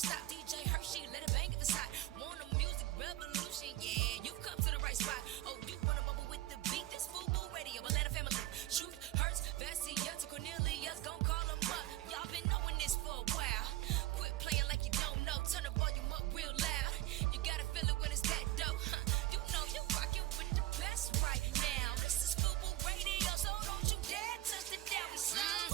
stop. DJ Hershey, let it bang if it's hot. Want a music revolution? Yeah, you've come to the right spot. Oh, you wanna bubble with the beat? This FUBU Radio, but let a family. Truth hurts, Vassia to Cornelius, gon' call them up. Y'all been knowing this for a while. Quit playing like you don't know. Turn the volume up real loud. You gotta feel it when it's that dope. You know you rockin' with the best right now. This is FUBU Radio, so don't you dare touch the dial. We slow.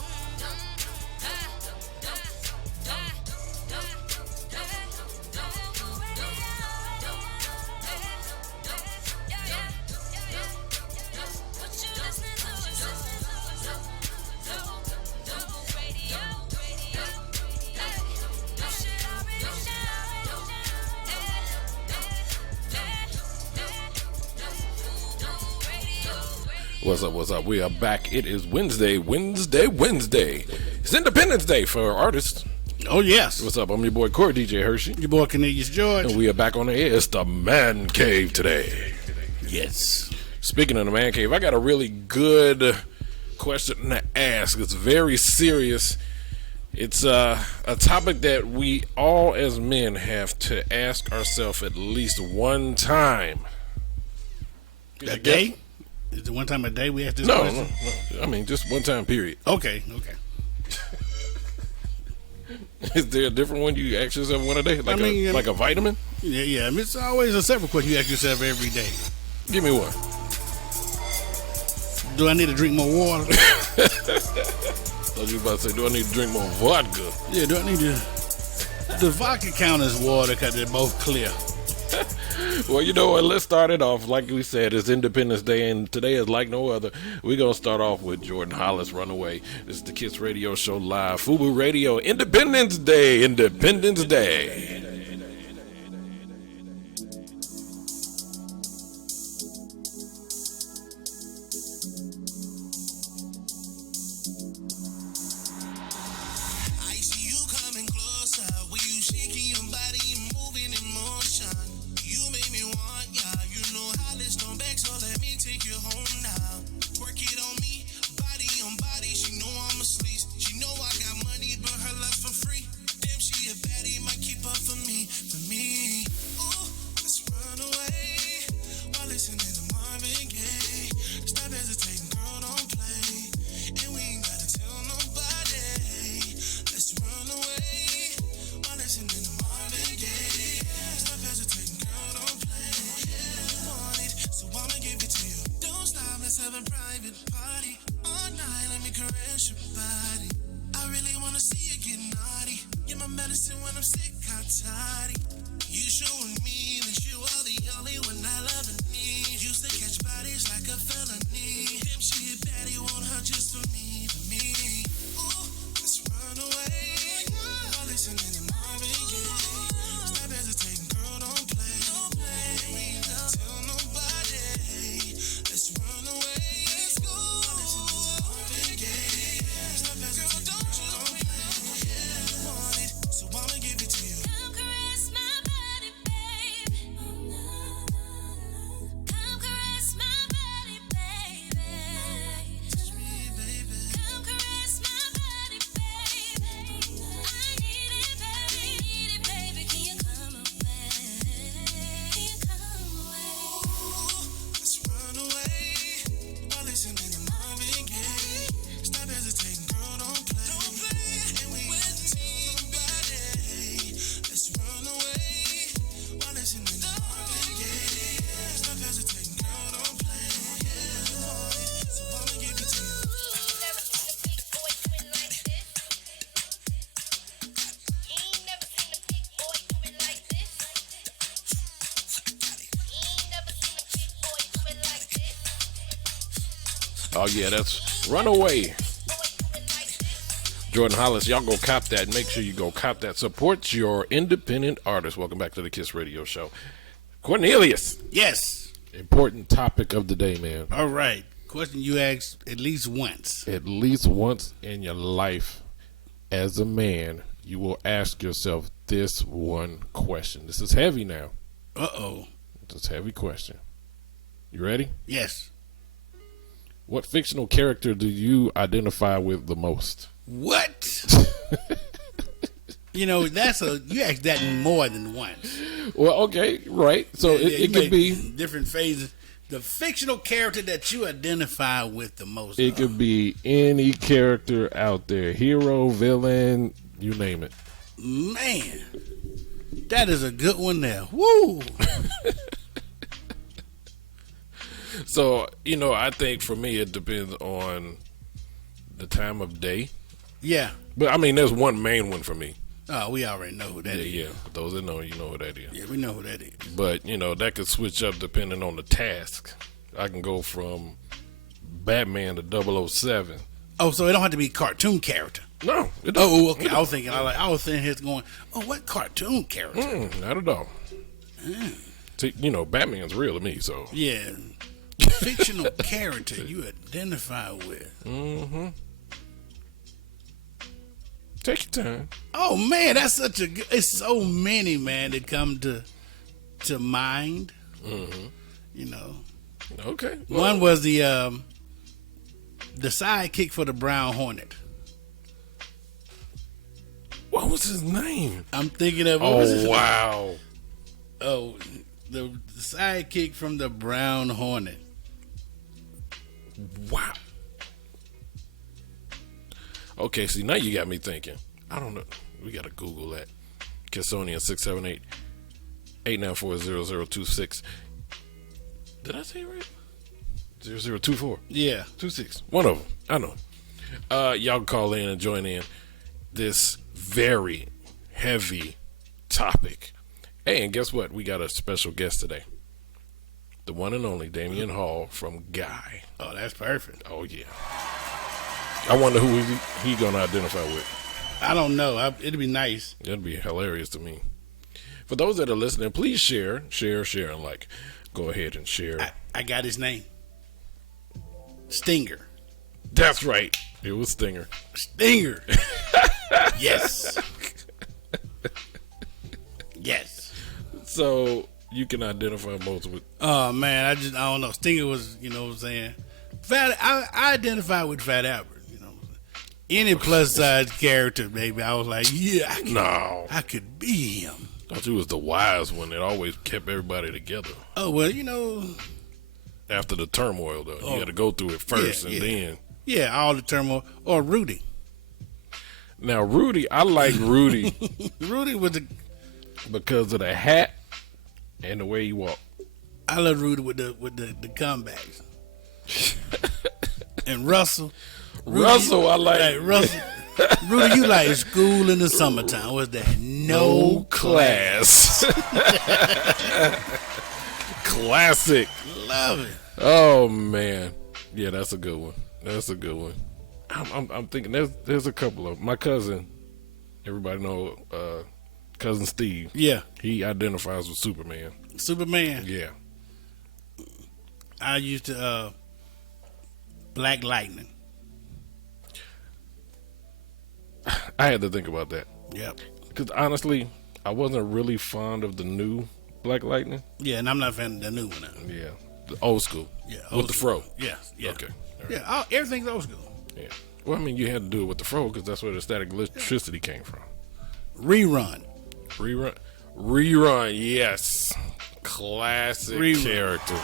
What's up, what's up? We are back. It is Wednesday. It's Independence Day for artists. Oh, yes. What's up? I'm your boy, Corey DJ Hershey. Your boy, Cornelius George. And we are back on the air. It's the Man Cave today. Yes. Speaking of the Man Cave, I got a really good question to ask. It's very serious. It's a topic that we all as men have to ask ourselves at least one time. A day? Is it one time a day we ask this No. I mean, just one time, period. Okay. Is there a different one you ask yourself one a day? Like, like a vitamin? Yeah. I mean, it's always a separate question you ask yourself every day. Give me one. Do I need to drink more water? Thought you were about to say, do I need to drink more vodka? Yeah, do I need to... The vodka count as water because they're both clear. Well, you know what? Let's start it off. Like we said, it's Independence Day, and today is like no other. We're going to start off with Jordan Hollis, Runaway. This is the Kiss Radio Show live. FUBU Radio, Independence Day. Oh, yeah, that's Runaway. Jordan Hollis, y'all go cop that. Make sure you go cop that. Support your independent artists. Welcome back to the Kiss Radio Show. Cornelius. Yes. Important topic of the day, man. All right. Question you asked at least once. At least once in your life, as a man, you will ask yourself this one question. This is heavy now. Uh-oh. This is a heavy question. You ready? Yes. What fictional character do you identify with the most? What? You know, you ask that more than once. Well, okay, right. So it could be different phases. The fictional character that you identify with the most. It could be any character out there, hero, villain, you name it. Man, that is a good one there. Woo! So, I think for me it depends on the time of day. Yeah. But I mean, there's one main one for me. Oh, we already know who that is. Yeah. For those that know, you know who that is. Yeah, we know who that is. But, that could switch up depending on the task. I can go from Batman to 007. Oh, so it don't have to be cartoon character. No. It don't. Oh, okay. I was thinking here going, what cartoon character? Not at all. See, Batman's real to me, so. Yeah. Fictional character you identify with. Mm-hmm. Take your time. Oh man, that's such a good. It's so many, man, that come to mind. Mm-hmm. Okay. Well, one was the sidekick for the Brown Hornet. What was his name? I'm thinking of. Wow. Oh, the sidekick from the Brown Hornet. Wow. Okay, see, now you got me thinking. I don't know. We got to Google that. Kessonian 678-894-0026. Did I say it right? 0024. Yeah. 26. One of them. I know. Y'all can call in and join in this very heavy topic. Hey, and guess what? We got a special guest today. The one and only Damion Hall from Guy. Oh, that's perfect. Oh, yeah. I wonder who he going to identify with. I don't know. It'd be nice. It'd be hilarious to me. For those that are listening, please share, and like. Go ahead and share. I got his name. Stinger. That's right. It was Stinger. Stinger. Yes. Yes. So you can identify most with. Oh man, I don't know. Stinger was, what I'm saying. I identify with Fat Albert. Any plus size character, baby. I was like, yeah, I could be him. Thought you was the wise one that always kept everybody together. Oh well, After the turmoil, though, you got to go through it first, then. Yeah, all the turmoil. Or Rudy. Now Rudy, I like Rudy. Rudy was because of the hat and the way he walked. I love Rudy with the comebacks. And Russell. Russell, I like. Russell. Rudy, you like school in the summertime. What's that? No class. Classic. Love it. Oh man, yeah, that's a good one. I'm thinking there's a couple of my cousin. Everybody know cousin Steve. Yeah, he identifies with Superman. Yeah. I used to Black Lightning. I had to think about that. Yep. Because honestly, I wasn't really fond of the new Black Lightning. Yeah, and I'm not a fan of the new one now. Yeah, the old school. Yeah, with the fro. Yeah. Okay. Right. Yeah, everything's old school. Yeah. Well, I mean, you had to do it with the fro because that's where the static electricity came from. Rerun. Yes. Classic character.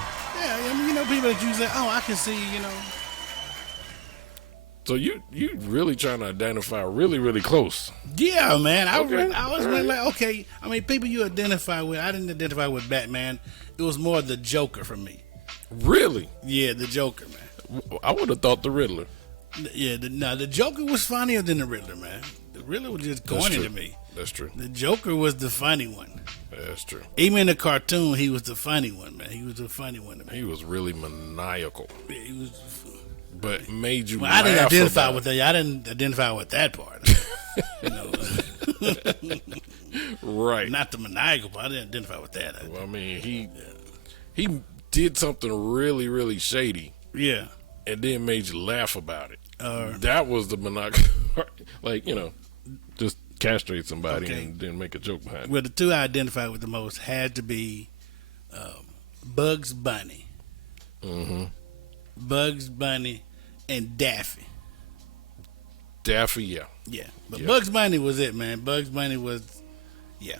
Yeah, I mean, people that you say, oh, I can see, So you really trying to identify really, really close. Yeah, man. I was right. like, okay. I mean, people you identify with. I didn't identify with Batman. It was more the Joker for me. Really? Yeah, the Joker, man. I would have thought the Riddler. Yeah, the Joker was funnier than the Riddler, man. The Riddler was just corny to me. That's true. The Joker was the funny one. That's true. Even in the cartoon, he was the funny one, man. He was the funny one to me. He was really maniacal. Yeah, he was. But made you. Well, laugh I didn't identify about with that. I didn't identify with that part. Right. Not the maniacal part. I didn't identify with that. Well, I mean, he did something really, really shady. Yeah. And then made you laugh about it. That was the maniacal. Like, just castrate somebody and then make a joke behind it. Well, the two I identified with the most had to be Bugs Bunny. Mm-hmm. Bugs Bunny and Daffy. Daffy, yeah. Yeah, but Yeah. Bugs Bunny was it, man. Bugs Bunny was, yeah.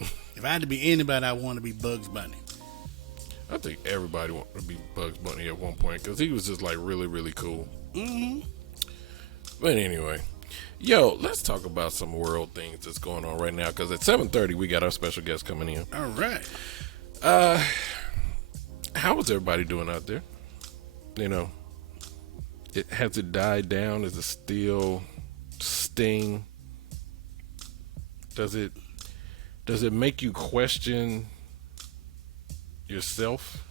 If I had to be anybody, I want to be Bugs Bunny. I think everybody wanted to be Bugs Bunny at one point because he was just like really, really cool. Mm-hmm. But anyway, yo, let's talk about some world things that's going on right now because at 7:30 we got our special guest coming in. All right. How is everybody doing out there? You know, has it died down? Is it still sting? Does it make you question yourself?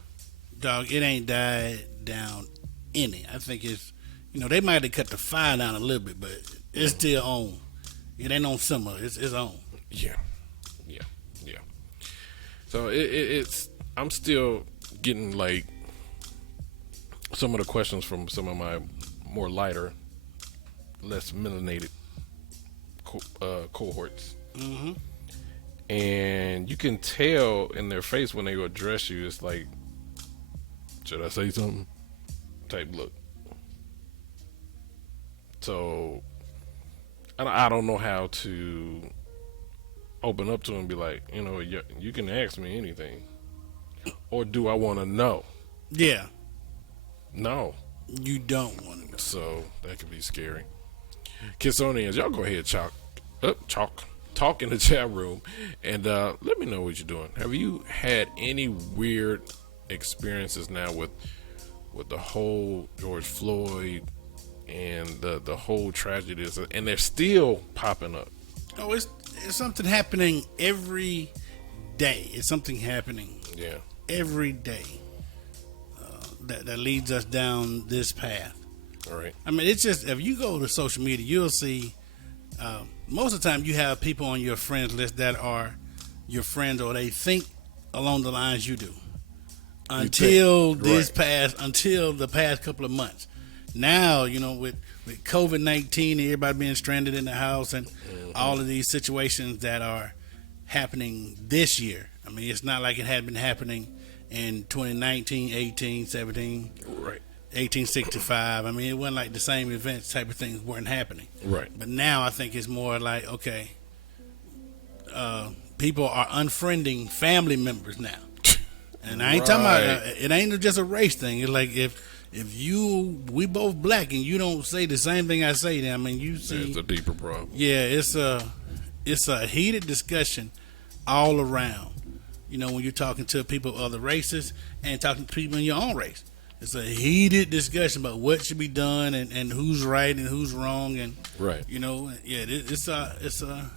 Dog, it ain't died down any. I think it's, they might have cut the fire down a little bit, but it's still on. It ain't on simmer. It's on. Yeah. So it's I'm still getting like some of the questions from some of my more lighter, less melanated cohorts. Mm-hmm. And you can tell in their face when they address you, it's like, should I say something? Type look. So I don't know how to open up to them and be like, you can ask me anything. Or do I want to know? Yeah. No. You don't want to know. So that could be scary. Kissonians, y'all go ahead, talk in the chat room, and let me know what you're doing. Have you had any weird experiences now with the whole George Floyd and the whole tragedy, and they're still popping up? Oh, it's something happening every day. It's something happening every day that leads us down this path. All right. I mean, it's just, if you go to social media, you'll see most of the time you have people on your friends list that are your friends, or they think along the lines you do. Until the past couple of months. Now, with COVID-19 and everybody being stranded in the house and all of these situations that are happening this year. I mean, it's not like it had been happening in 2019, 18, 17. Right. 1865. I mean, it wasn't like the same events type of things weren't happening. Right. But now I think it's more like, okay, people are unfriending family members now. And I ain't talking about, it ain't just a race thing. It's like if we both black and you don't say the same thing I say, then I mean, you see. It's a deeper problem. Yeah, it's a heated discussion all around. When you're talking to people of other races and talking to people in your own race. It's a heated discussion about what should be done and who's right and who's wrong, and right. It's a.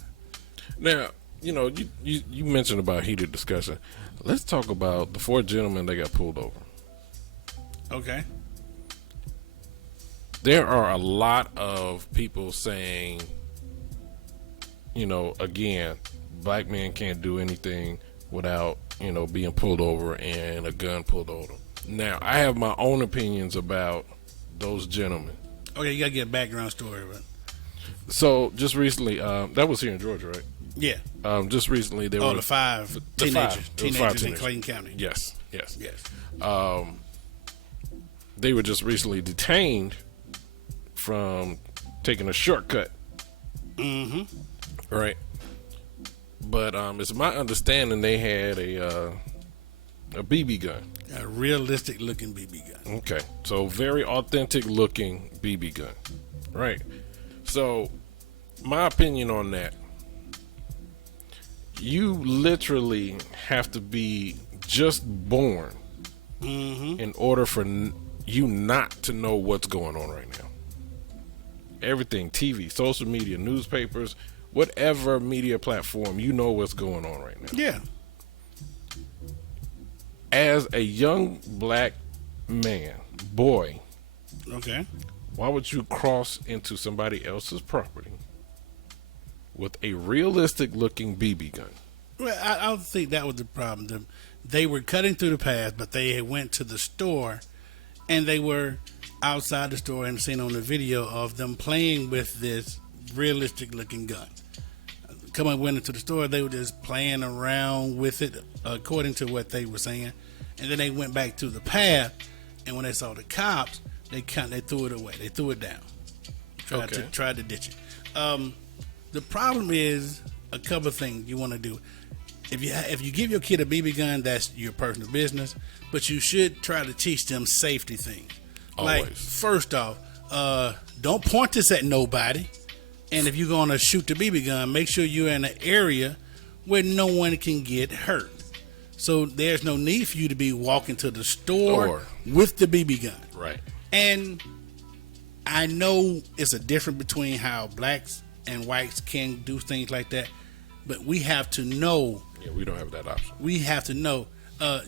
Now, you mentioned about heated discussion. Let's talk about the 4 gentlemen that got pulled over. Okay. There are a lot of people saying, again, black men can't do anything without, being pulled over and a gun pulled over them. Now, I have my own opinions about those gentlemen. Okay, you gotta get a background story, but. So, just recently, that was here in Georgia, right? Yeah. Just recently, there were the five teenagers in Clayton County. Yes. They were just recently detained from taking a shortcut. Mm-hmm. Right. But it's my understanding they had a BB gun. A realistic looking BB gun. Okay. So very authentic looking BB gun. Right. So my opinion on that, you literally have to be just born in order for you not to know what's going on right now. Everything, TV, social media, newspapers, whatever media platform, you know what's going on right now. Yeah. As a young black boy, okay, why would you cross into somebody else's property with a realistic looking BB gun? Well, I don't think that was the problem. They were cutting through the path, but they had went to the store, and they were outside the store and seen on the video of them playing with this realistic looking gun. Went into the store, they were just playing around with it, according to what they were saying, and then they went back to the path, and when they saw the cops, they threw it away. They threw it down. Try to ditch it. The problem is a couple of things you want to do. If you give your kid a BB gun, that's your personal business. But you should try to teach them safety things. Always. Like, first off, don't point this at nobody. And if you're going to shoot the BB gun, make sure you're in an area where no one can get hurt. So there's no need for you to be walking to the store with the BB gun. Right. And I know it's a difference between how blacks and whites can do things like that, but we have to know. Yeah, we don't have that option. We have to know.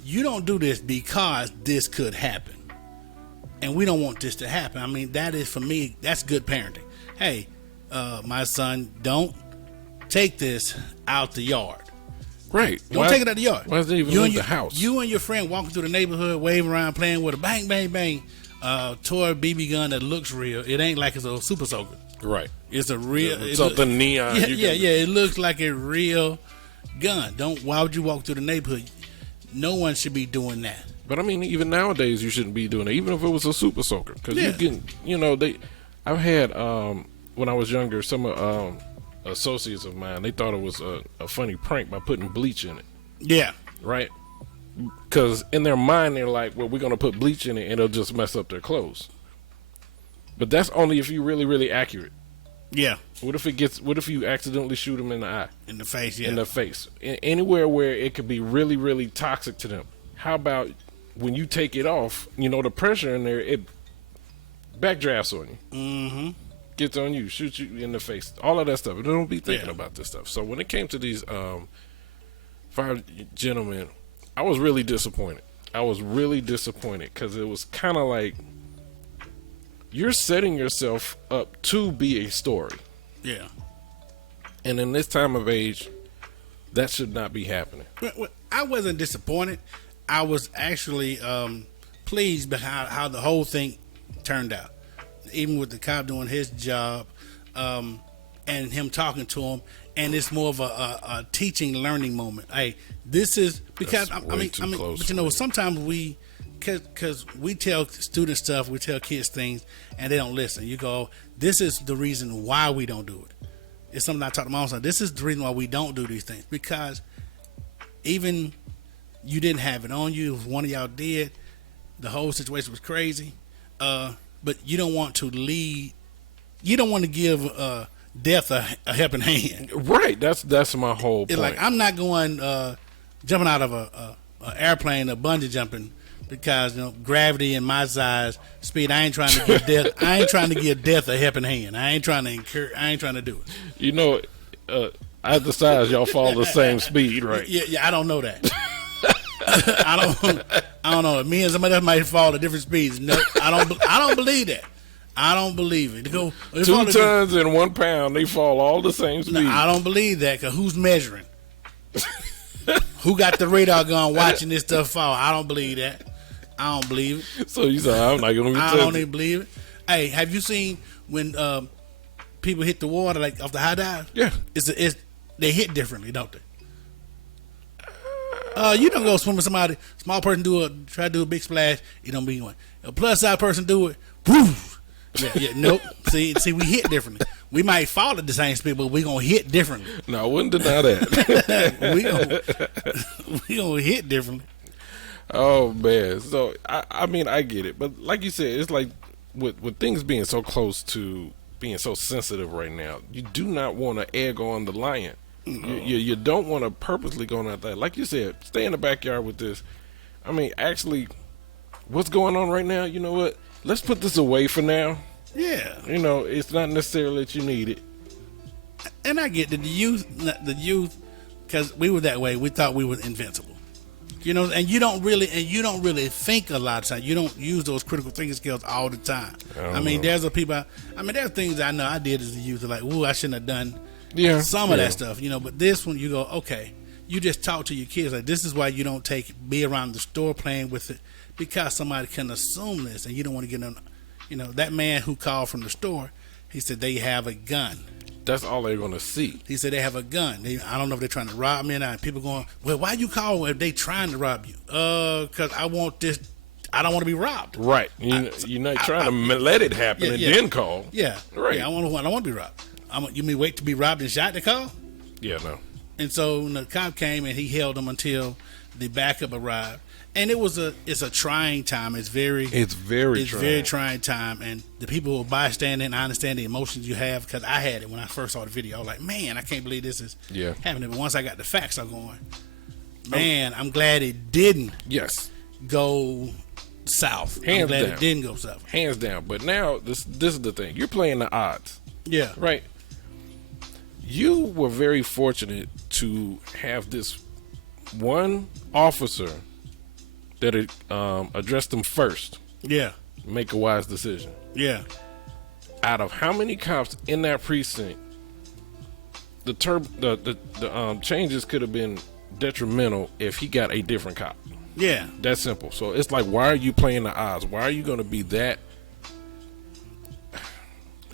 You don't do this because this could happen, and we don't want this to happen. I mean, that is, for me, that's good parenting. Hey, my son, don't take this out the yard. Right. Don't take it out the yard. Why is it even in the house? You and your friend walking through the neighborhood, waving around, playing with a bang, bang, bang toy BB gun that looks real. It ain't like it's a super soaker. Right. It's a real something neon. Yeah. It looks like a real gun. Why would you walk through the neighborhood? No one should be doing that. But I mean, even nowadays, you shouldn't be doing it, even if it was a super soaker, because you can, I've had when I was younger, some associates of mine, they thought it was a funny prank by putting bleach in it. Yeah. Right. Because in their mind, they're like, well, we're going to put bleach in it and it'll just mess up their clothes. But that's only if you're really, really accurate. Yeah. What if you accidentally shoot them in the eye? In the face, yeah. In the face. Anywhere where it could be really, really toxic to them. How about when you take it off, the pressure in there, it backdrafts on you. Mm-hmm. Gets on you, shoots you in the face. All of that stuff. They don't be thinking about this stuff. So when it came to these 5 gentlemen, I was really disappointed. Because it was kind of like, you're setting yourself up to be a story. Yeah. And in this time of age, that should not be happening. Well, I wasn't disappointed. I was actually pleased by how the whole thing turned out. Even with the cop doing his job and him talking to him. And it's more of a teaching, learning moment. Hey, this is because sometimes because we tell students stuff, we tell kids things, and they don't listen. You go, this is the reason why we don't do it. It's something I talk to my own son. This is the reason why we don't do these things, because even you didn't have it on you. If one of y'all did, the whole situation was crazy. But you don't want to lead. You don't want to give death a helping hand. Right. That's my whole point. It's like, I'm not going jumping out of a airplane or bungee jumping because gravity and my size, speed. I ain't trying to give death. I ain't trying to give death a helping hand. I ain't trying to do it. At the size, y'all fall the same speed, right? Yeah. I don't know that. I don't know. Me and somebody else might fall at different speeds. No, I don't believe that. I don't believe it. 2 tons and 1 pound, they fall all the same speed. No, I don't believe that, because who's measuring? Who got the radar gun watching this stuff fall? I don't believe that. I don't believe it. So you said, I'm not going to be I don't even believe it. Hey, have you seen when people hit the water, like off the high dive? Yeah. They hit differently, don't they? You don't go swim with somebody, small person try to do a big splash, it don't be one. A plus size person do it, woof. Yeah, nope. See, we hit differently. We might fall at the same speed, but we gonna hit differently. No, I wouldn't deny that. we gonna hit differently. Oh man, so I mean I get it, but like you said, it's like with things being so close to being so sensitive right now, you do not want to egg on the lion. No. You don't want to purposely go on that. Like you said, stay in the backyard with this. I mean, actually, what's going on right now? You know what? Let's put this away for now. Yeah. It's not necessarily that you need it. And I get that the youth, because we were that way. We thought we were invincible. And you don't really think a lot of times. You don't use those critical thinking skills all the time. There's things I know I did as a youth, like, ooh, I shouldn't have done some of that stuff, but this one you go, okay, you just talk to your kids like, this is why you don't be around the store playing with it, because somebody can assume this and you don't want to get on. That man who called from the store, he said they have a gun. That's all they're going to see. He said they have a gun. I don't know if they're trying to rob me or not. People going, well, why you call if they trying to rob you? Because I want this I don't want to be robbed. Right. You're not trying to let it happen and then call. Yeah. Right. Yeah, I don't want to be robbed. You mean wait to be robbed and shot to call? Yeah, no. And so when the cop came and he held him until the backup arrived. And it's a trying time. It's very trying time. And the people who are bystanding, I understand the emotions you have, because I had it when I first saw the video. I was like, man, I can't believe this is happening. But once I got the facts, I'm going, man, I'm glad it didn't go south. I'm glad it didn't go south. Hands down. But now this is the thing. You're playing the odds. Yeah. Right. You were very fortunate to have this one officer that addressed them first. Yeah. Make a wise decision. Yeah. Out of how many cops in that precinct, the changes could have been detrimental if he got a different cop. Yeah. That's simple. So it's like, why are you playing the odds? Why are you going to be that?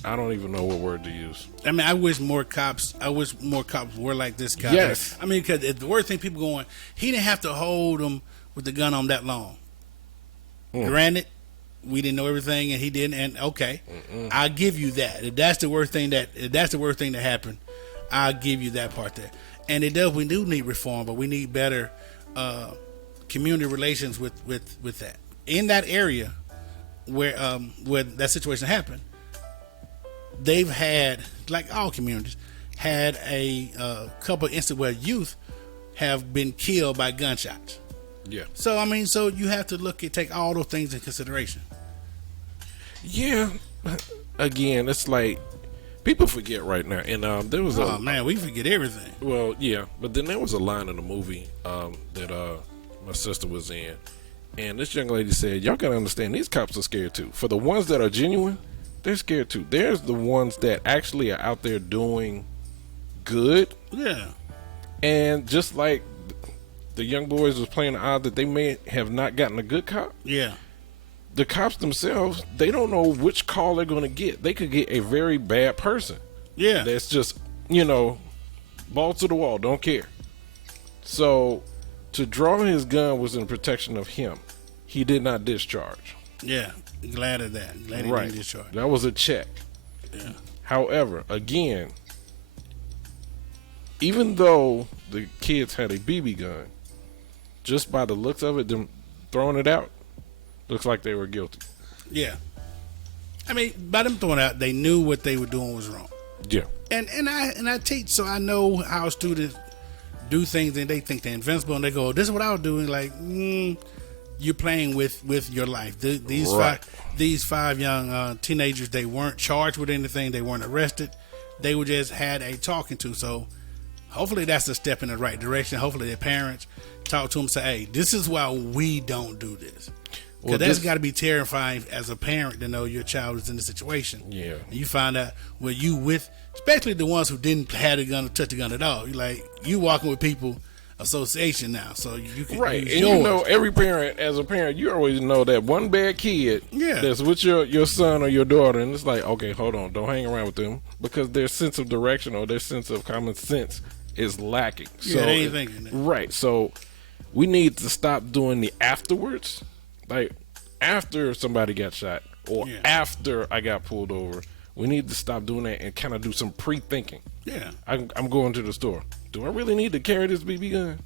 I don't even know what word to use. I mean, I wish more cops were like this guy. Yes. I mean, because the worst thing, people going, he didn't have to hold him with the gun on that long. Granted, we didn't know everything, and he didn't. And okay, I'll give you that. If that's the worst thing that happened, I'll give you that part there. And we do need reform, but we need better community relations with that in that area where that situation happened. They've had, like all communities, had a couple of instances where youth have been killed by gunshots. Yeah. So I mean, you have to take all those things in consideration. Yeah. Again, it's like people forget right now, and there was man, we forget everything. Well, yeah, but then there was a line in the movie that my sister was in, and this young lady said, "Y'all gotta understand, these cops are scared too. For the ones that are genuine, they're scared too. There's the ones that actually are out there doing good. Yeah. And just like the young boys was playing the odds that they may have not gotten a good cop. Yeah. The cops themselves, they don't know which call they're going to get. They could get a very bad person. Yeah. That's just, balls to the wall, don't care. So to draw his gun was in protection of him. He did not discharge. Yeah. Glad of that. Glad he didn't discharge. That was a check. Yeah. However, again, even though the kids had a BB gun, just by the looks of it, them throwing it out, looks like they were guilty. Yeah. I mean, by them throwing it out, they knew what they were doing was wrong. Yeah. And I teach, so I know how students do things and they think they're invincible and they go, this is what I was doing. Like, you're playing with your life. These five young teenagers, they weren't charged with anything. They weren't arrested. They were just had a talking to. So hopefully that's a step in the right direction. Hopefully their parents talk to them and say, hey, this is why we don't do this. Because that's got to be terrifying as a parent to know your child is in this situation. Yeah. And you find out especially the ones who didn't have a gun or touch the gun at all. You walking with people association now, so you can use and yours. Every parent, as a parent, you always know that one bad kid that's with your son or your daughter, and it's like, okay, hold on, don't hang around with them because their sense of direction or their sense of common sense is lacking. Yeah, they ain't thinking that. Right. So we need to stop doing the afterwards, like after somebody got shot or after I got pulled over. We need to stop doing that and kind of do some pre-thinking. Yeah. I'm going to the store. Do I really need to carry this BB gun?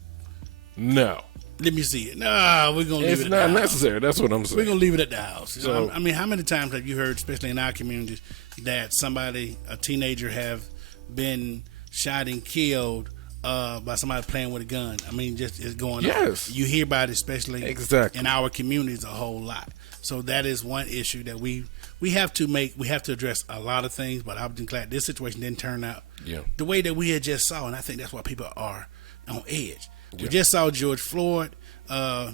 No. Let me see it. No, we're going to leave it at the house. It's not necessary. That's what I'm saying. We're going to leave it at the house. So, I mean, how many times have you heard, especially in our communities, that a teenager have been shot and killed by somebody playing with a gun? I mean, just it's going on. You hear about it, especially in our communities, a whole lot. So that is one issue that we have to address a lot of things, but I'm glad this situation didn't turn out the way that we had just saw, and I think that's why people are on edge. We just saw George Floyd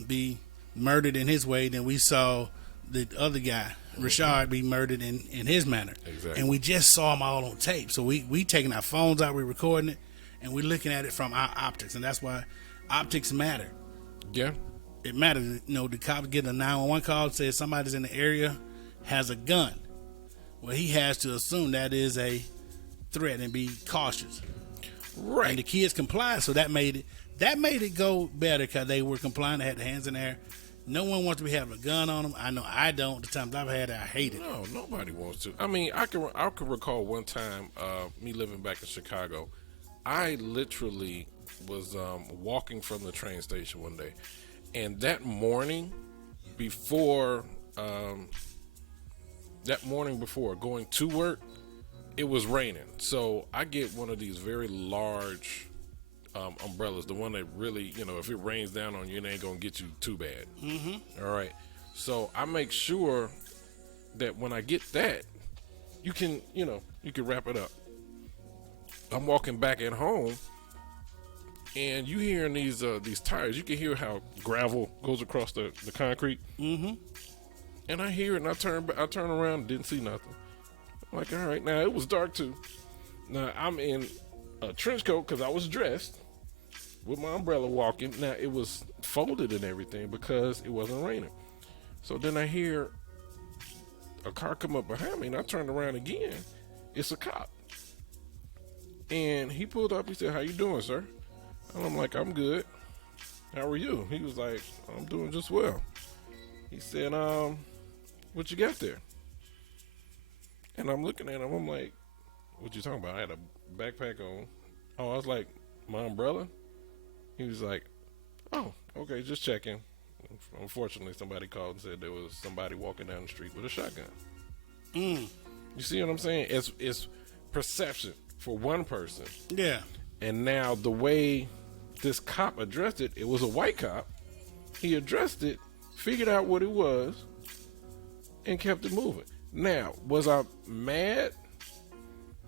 be murdered in his way, then we saw the other guy, Rashard, be murdered in his manner. Exactly. And we just saw them all on tape. So we taking our phones out, we're recording it, and we're looking at it from our optics, and that's why optics matter. Yeah. It matters. The cops get a 911 call, says somebody's in the area, has a gun. Well, he has to assume that is a threat and be cautious. Right. And the kids complied, so that made it go better because they were compliant. They had their hands in there. No one wants to be having a gun on them. I know I don't. The times I've had it, I hate it. No, nobody wants to. I mean, I can recall one time, me living back in Chicago. I literally was walking from the train station one day, and that morning before going to work, it was raining. So I get one of these very large umbrellas, the one that really, if it rains down on you, it ain't gonna get you too bad. Mm-hmm. All right. So I make sure that when I get that, you can wrap it up. I'm walking back at home, and you hearing these tires. You can hear how gravel goes across the concrete. Mm-hmm. And I hear it, and I turn around, and didn't see nothing. I'm like, all right, now it was dark too. Now I'm in a trench coat because I was dressed with my umbrella walking. Now it was folded and everything because it wasn't raining. So then I hear a car come up behind me, and I turned around again. It's a cop. And he pulled up. He said, "How you doing, sir?" And I'm like, "I'm good. How are you?" He was like, "I'm doing just well." He said, "What you got there?" And I'm looking at him. I'm like, "What you talking about?" I had a backpack on. Oh, I was like, "My umbrella?" He was like, "Oh, okay, just checking." Unfortunately, somebody called and said there was somebody walking down the street with a shotgun. You see what I'm saying? It's perception for one person. Yeah. And now the way this cop addressed it, it was a white cop. He addressed it, figured out what it was, and kept it moving. Now, was I mad?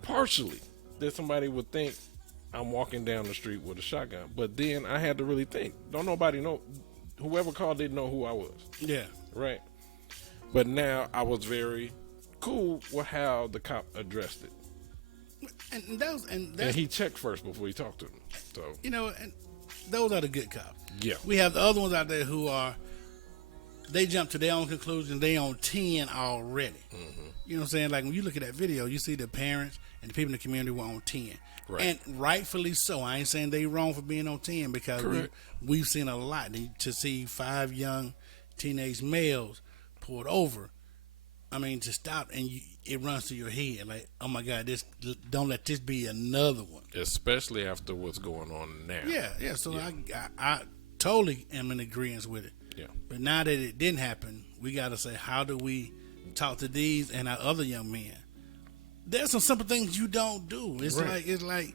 Partially. That somebody would think I'm walking down the street with a shotgun. But then I had to really think. Don't nobody know. Whoever called didn't know who I was. Yeah. Right? But now I was very cool with how the cop addressed it. And he checked first before he talked to him. So and those are the good cops. Yeah. We have the other ones out there who they jump to their own conclusion. They on 10 already. Mm-hmm. You know what I'm saying? Like when you look at that video, you see the parents and the people in the community were on 10. Right. And rightfully so. I ain't saying they wrong for being on 10 because we've seen a lot. To see 5 young teenage males pulled over, I mean, to stop and it runs through your head like, oh my God, don't let this be another one. Especially after what's going on now. Yeah. So I totally am in agreement with it. Yeah. But now that it didn't happen, we got to say, how do we talk to these and our other young men? There's some simple things you don't do. It's like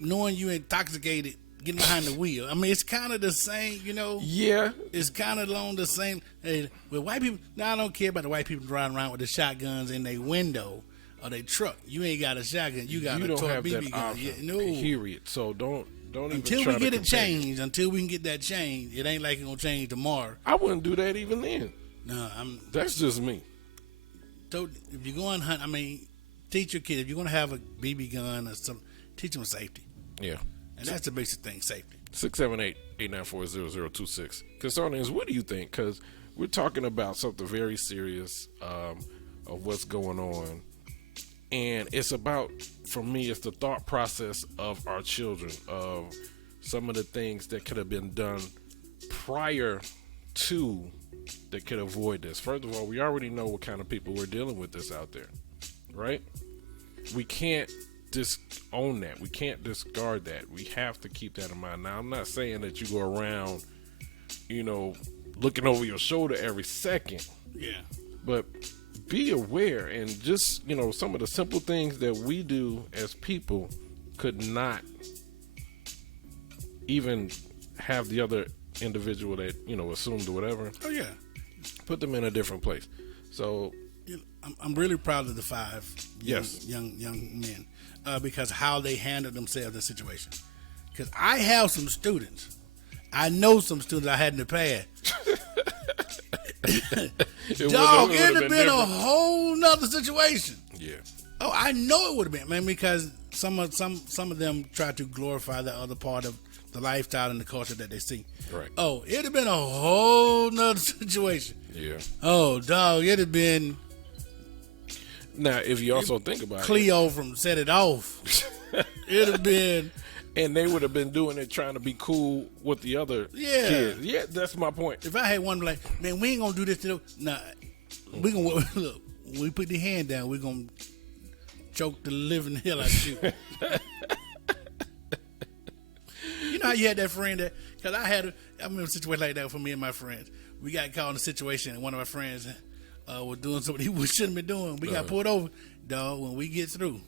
knowing you intoxicated, getting behind the wheel. I mean, it's kind of the same, Yeah. It's kind of along the same. Hey, with white people, now I don't care about the white people driving around with the shotguns in their window or their truck. You ain't got a shotgun. You got a toy BB gun. Yeah, no. Period. So don't even until try we get to it changed. Until we can get that changed, it ain't like it's gonna change tomorrow. I wouldn't do that even then. No, That's just me. So if you're going hunt, I mean, teach your kids. If you're going to have a BB gun or something, teach them safety. Yeah. And that's the basic thing, safety. 678-894-0026. Concerning what do you think? Because we're talking about something very serious of what's going on. And it's about, for me, it's the thought process of our children, of some of the things that could have been done prior to that could avoid this. First of all, we already know what kind of people we're dealing with this out there, right? We can't disown that. We can't discard that. We have to keep that in mind. Now, I'm not saying that you go around, looking over your shoulder every second. Yeah. But be aware, and just, some of the simple things that we do as people could not even have the other individual that assumed or whatever. Oh yeah, put them in a different place. So I'm really proud of the 5 yes young men because how they handled themselves in the situation. Because I have some students, I know some students I had in the past. Dog, it'd have been a whole nother situation. Yeah. Oh, I know it would have been, man, because some of them try to glorify the other part of the lifestyle and the culture that they see. Right. Oh, it'd have been a whole nother situation. Yeah. Oh, dog, it'd have been. Now, if you also think about Cleo from Set It Off, it'd have been. And they would have been doing it trying to be cool with the other kids. Yeah, that's my point. If I had one like, man, we ain't gonna do this today. Nah, we gonna look. When we put the hand down, we gonna choke the living hell out of you. You know how you had that friend that? Because I remember a situation like that for me and my friends. We got caught in a situation, and one of our friends was doing something he shouldn't be doing. We got pulled over, dog. When we get through.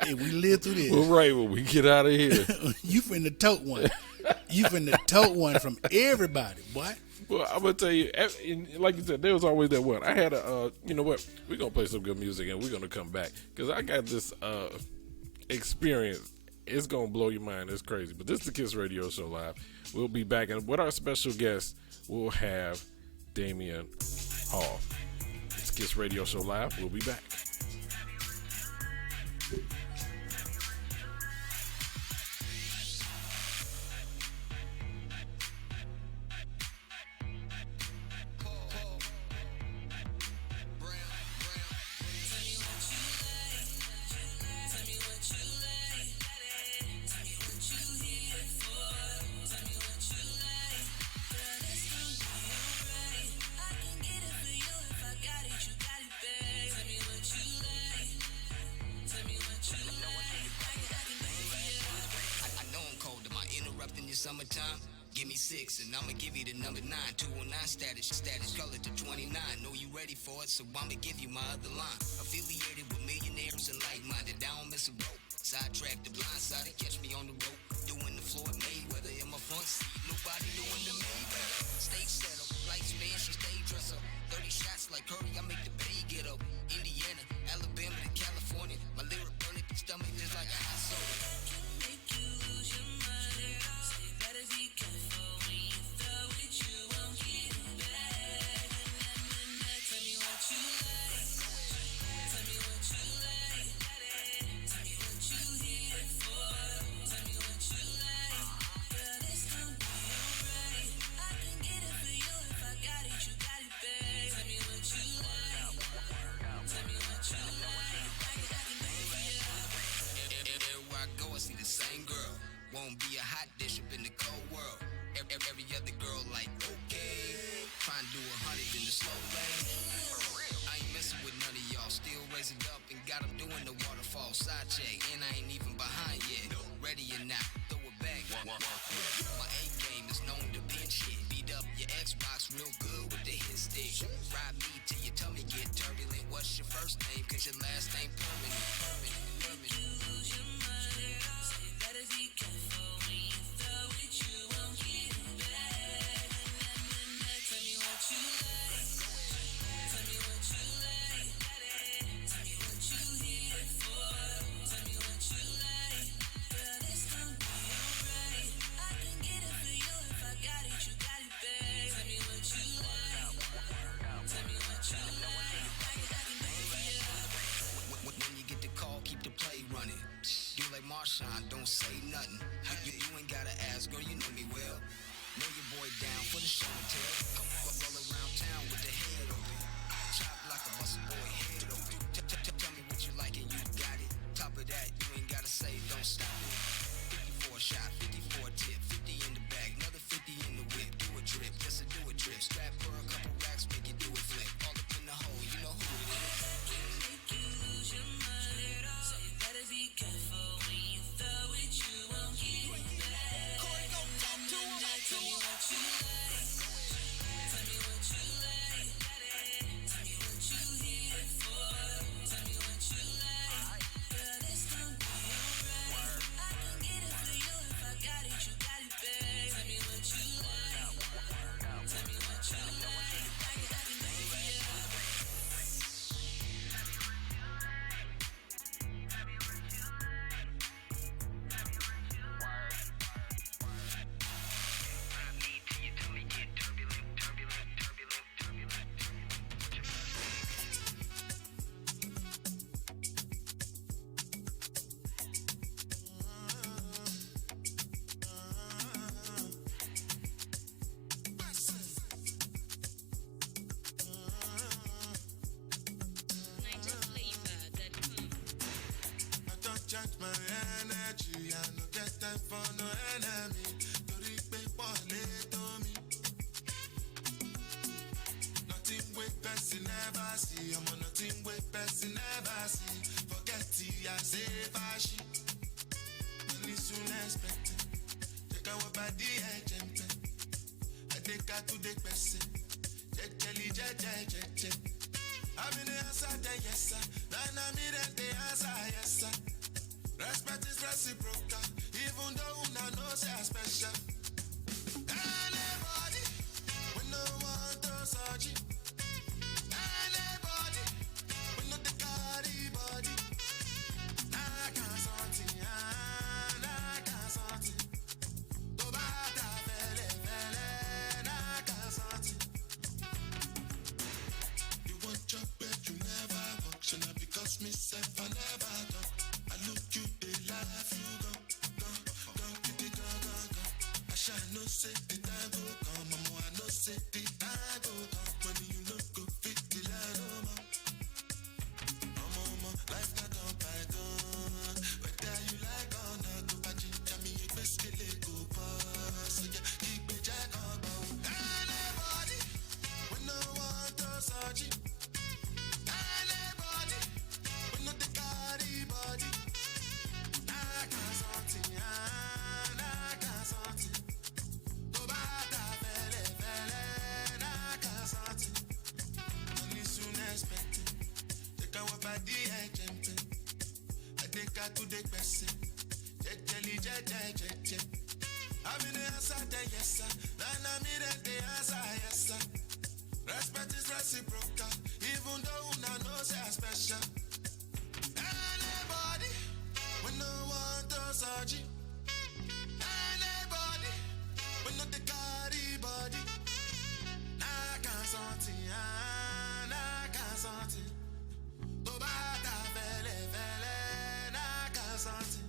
Hey, we live through this. Well, right, when we get out of here. You finna tote one. You finna tote one from everybody, boy. Well, I'm going to tell you, like you said, there was always that one. I had you know what? We're going to play some good music and we're going to come back. Because I got this experience. It's going to blow your mind. It's crazy. But this is the Kiss Radio Show Live. We'll be back. And with our special guest, we'll have Damion Hall. It's Kiss Radio Show Live. We'll be back. Summertime, give me 6 and I'ma give you the number 9. 219 status, color to 29. Know you ready for it, so I'ma give you my other line. Affiliated with millionaires and like-minded, I don't miss a rope. Sidetrack the blind side and catch me on the rope. Doing the Floyd Mayweather in my front seat. Nobody doing the Mayweather. Stage setup, lights man, she stay dress up. 30 shots like Curry, I make the bay get up. Indiana, Alabama to California. My lyric burn it, the stomach just like a hot soda. Won't be a hot dish up in the cold world. Every other girl like, okay. Trying to do 100 in the slow lane. I ain't messing with none of y'all. Still raise it up and got them doing the waterfall side check. And I ain't even behind yet. Ready or not, throw it back. My A game is known to bend shit. Beat up your Xbox real good with the hit stick. Ride me till your tummy get turbulent. What's your first name? Cause your last name permanent. Marshawn, don't say nothing. You ain't gotta ask, girl, you know me well. Know your boy down for the show and tell. Roll around town with the head open. Chop like a muscle boy, head open. Tell me what you like and you got it. Top of that, you ain't gotta say, don't stop it. 54 shot, 54 tip, 50 in the bag, another 50 in the whip. Do a trip, just to do a trip. Strap for a couple racks, make you do a flip. All up in the hole, you know who it is. Make you lose your mind at all, so you better be careful. Charge my energy and time for no enemy. Torí pé pọ̀lẹ́ tó mi. Nothing wey person never see. I'm on nothing wey person never see. Forget it, I say fashi. Money soon expected. Check out what body I jump. I take her to the person. Check. I'm in the answer, then yes sir. Then I'm in the answer, yes sir. Respect is reciprocal, even though una know say I special. Anybody, we no want to search it. Anybody, we no the carry body. I can't sort it, I can't sort it. Go back to fele, I can't sort it. You want your bed, you never walk. Should not because myself I never talk. I look you, they laugh, you go. I shall no say the time go come, mama, I no say the time go come. Money you no go fit the line, oh mama. Mama, life not on python. Whether you like or not, go back to me, a best go pass. So yeah, keep it jack on. Anybody, we no want to search it. Anybody, we no the carry body. I can't sort it, I can't sort it. Go back to fele, I can't sort it. Money soon expected. Take our body, I jump. I take her to the person. Check. I'm in the answer, then yes sir. Then I'm in the answer, yes sir. Respect is reciprocal, even though una know say I special. Anybody, we no want to search it. Anybody, we no the carry body. I can't sort it, I can't sort it. Go back to fele, I can't sort it.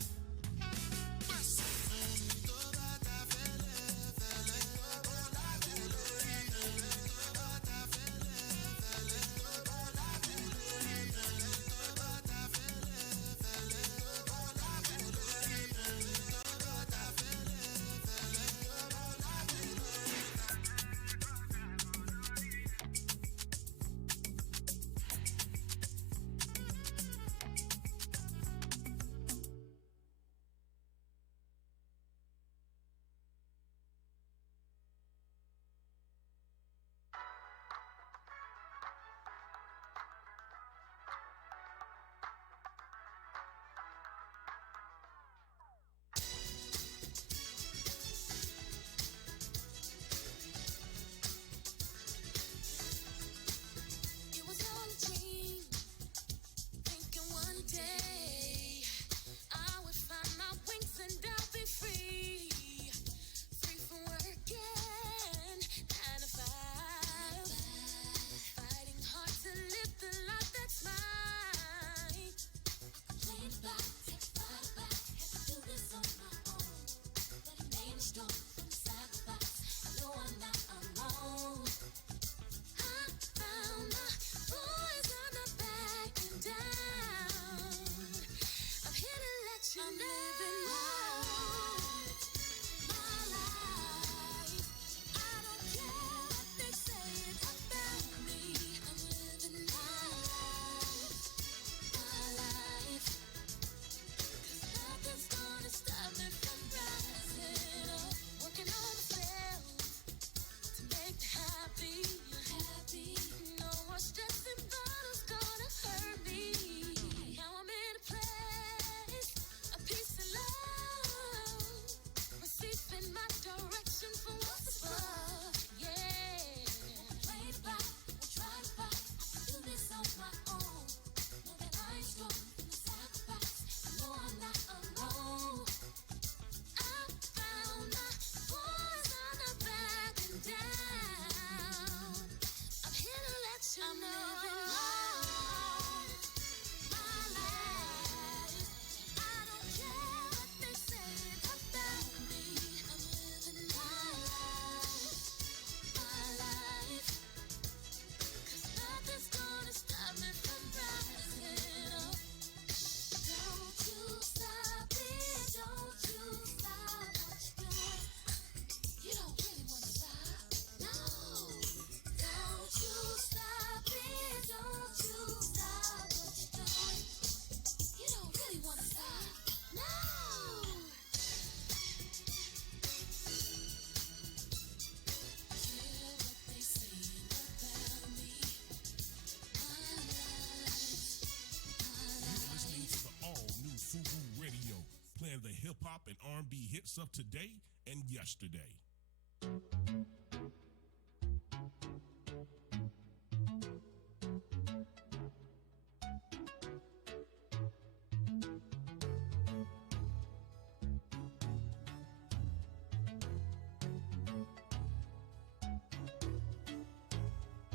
topics of today and yesterday.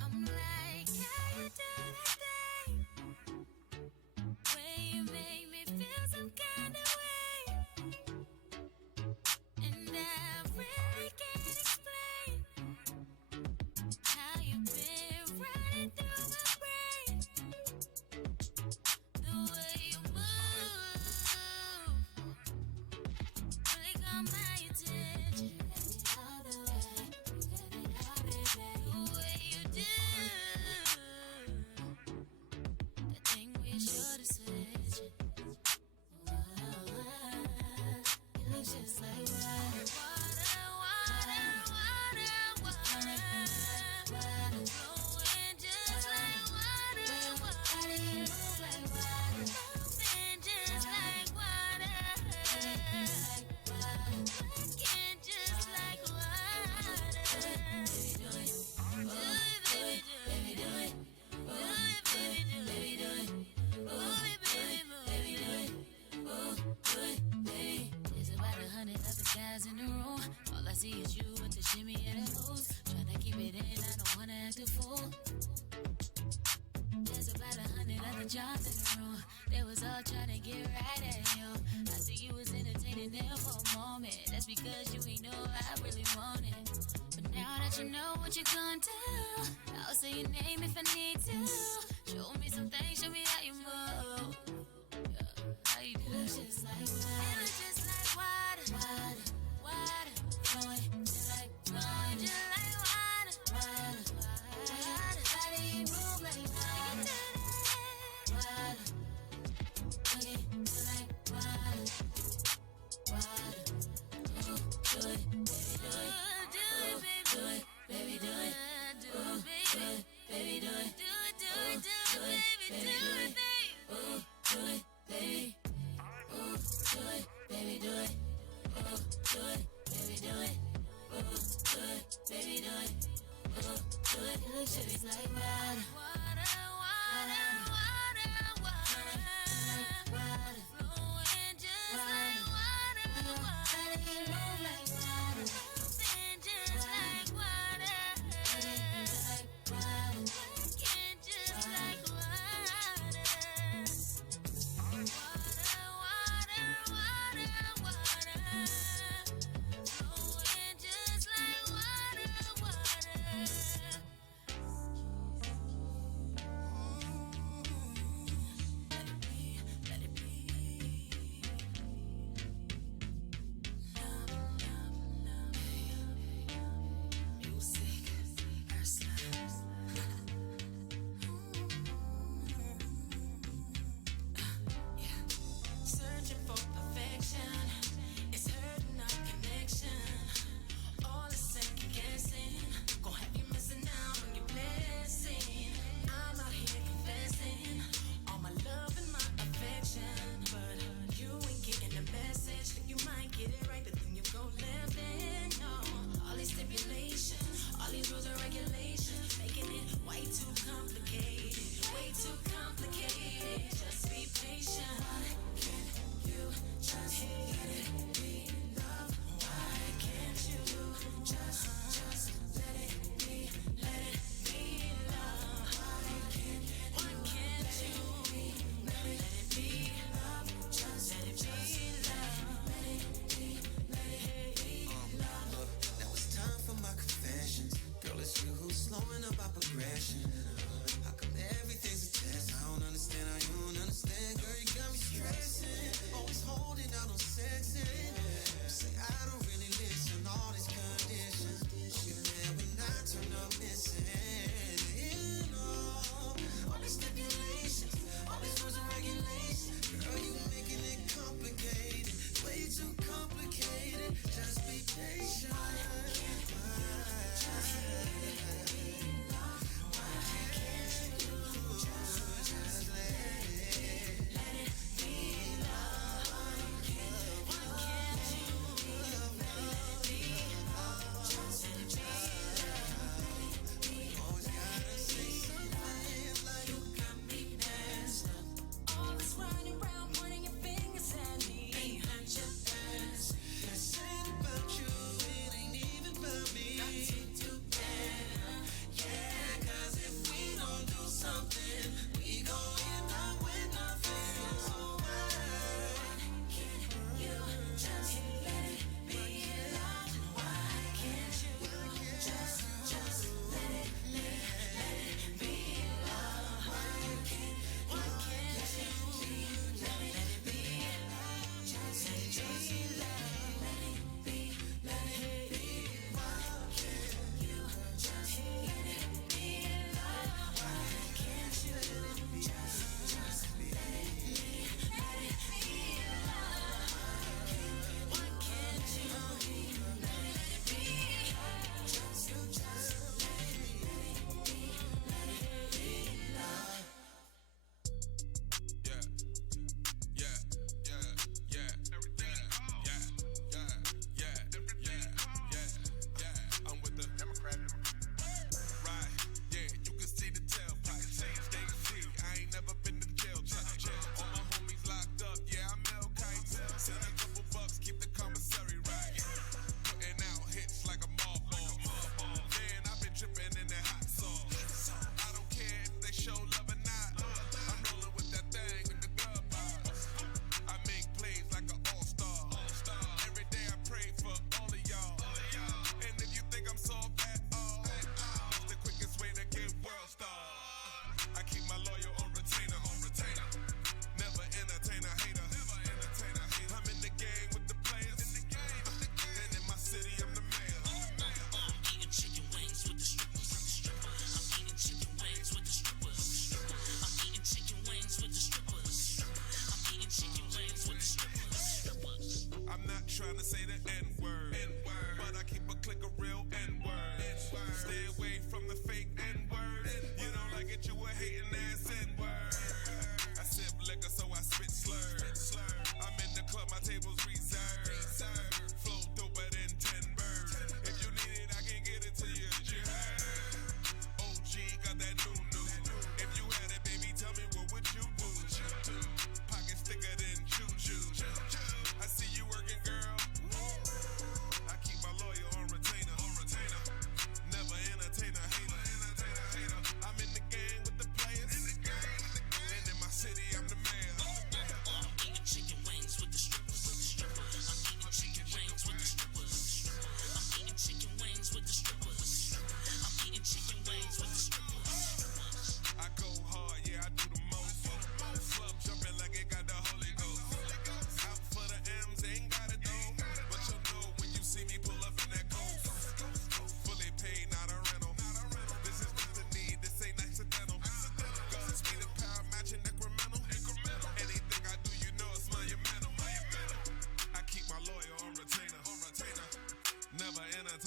I'm like, how you do that thing? Where you make me feel some kind of way. And I really can't explain how you've been running through my brain. The way you move really got my attention. All the way, the way you do that thing where you show the switch. It looks just like water, flowing just like water, moving just like water, working just like water. Do it, baby, do it. Do it, baby, do it. Move it, baby, move it. Do it, baby. There's about 100 other guys in the room. All I see is you with the shimmy and the moves. Tryna keep it in, I don't wanna act a fool. There's about 100 other jobs in the room. They was all tryna get right at you. I see you was entertaining them for a moment. That's because you ain't know I really want it. But now that you know what you're gonna do, I'll say your name if I need to. Show me some things, show me how you move. Yeah, how you do it? Just like water. It looks just like water. Water. Flowing just like water. Just like water. How do you move like water? Water. Okay, just like water. Do it, baby, do it. Do it, baby, do it. Do it, baby, do it. Do it, baby, do it, baby. Do it, baby, do it. Do it, baby, do it. Do it, it looks just like water, flowing just like water, moving just like water, working just like water. Flowing just like water. Let it be.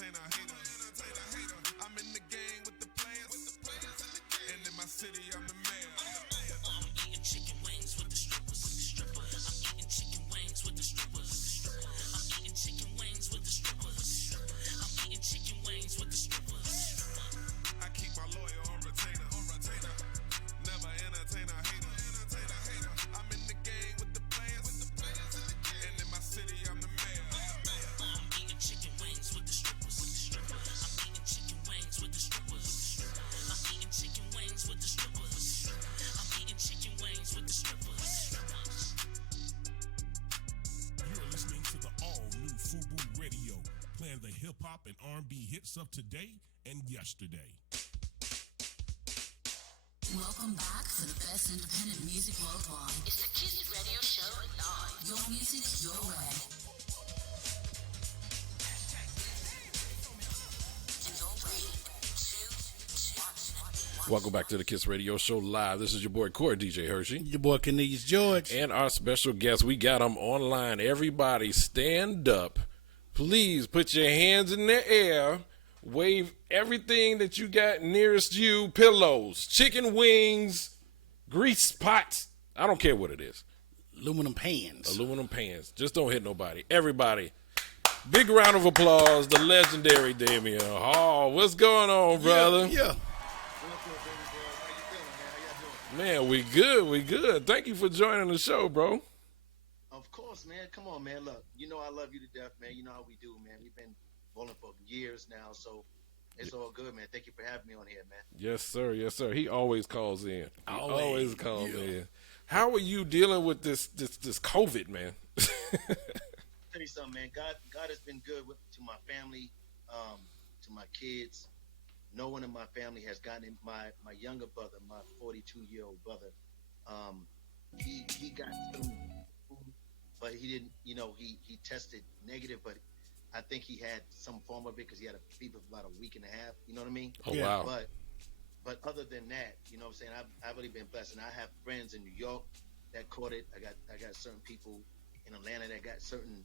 entertainer, hater. I'm in the game with the players, and in my city, I'm the mayor. I'm eating chicken wings with the strippers. I'm eating chicken wings with the strippers. I'm eating chicken wings with the strippers. I'm eating chicken wings with the strippers. I keep my lawyer on retainer. Never entertain a hater. I'm in the game with the players, and in my city, I'm the mayor. I'm eating chicken wings with the strippers. I'm eating chicken wings with the strippers. I'm eating chicken wings with the strippers. I'm eating chicken wings with the strippers. You're listening to the all-new FUBU Radio, playing the hip-hop and R&B hits of today and yesterday. Welcome back for the best independent music worldwide. It's the Kiss Radio Show live. Your music, your way. And your way. Welcome back to the Kiss Radio Show live. This is your boy Corey DJ Hershey. Your boy Cornelius George. And our special guest, we got him online. Everybody stand up. Please put your hands in the air. Wave everything that you got nearest you. Pillows, chicken wings, grease pots. I don't care what it is. Aluminum pans. Aluminum pans. Just don't hit nobody. Everybody. Big round of applause. The legendary Damion. Oh, what's going on, brother? Yeah. Man, we good. Thank you for joining the show, bro. Of course, man. Come on, man. Look, you know I love you to death, man. You know how we do, man. We've been bowling for years now, so it's all good, man. Thank you for having me on here, man. Yes, sir. Yes, sir. He always calls in. He always calls yeah. in. How are you dealing with this COVID, man? Tell you something, man. God has been good to my family, to my kids. No one in my family has gotten it. My younger brother, my 42-year-old brother, he got some, but he didn't. You know, he tested negative, but I think he had some form of it because he had a fever for about a week and a half. You know what I mean? Oh, Yeah. wow. But other than that, you know what I'm saying? I've really been blessed, and I have friends in New York that caught it. I got certain people in Atlanta that got certain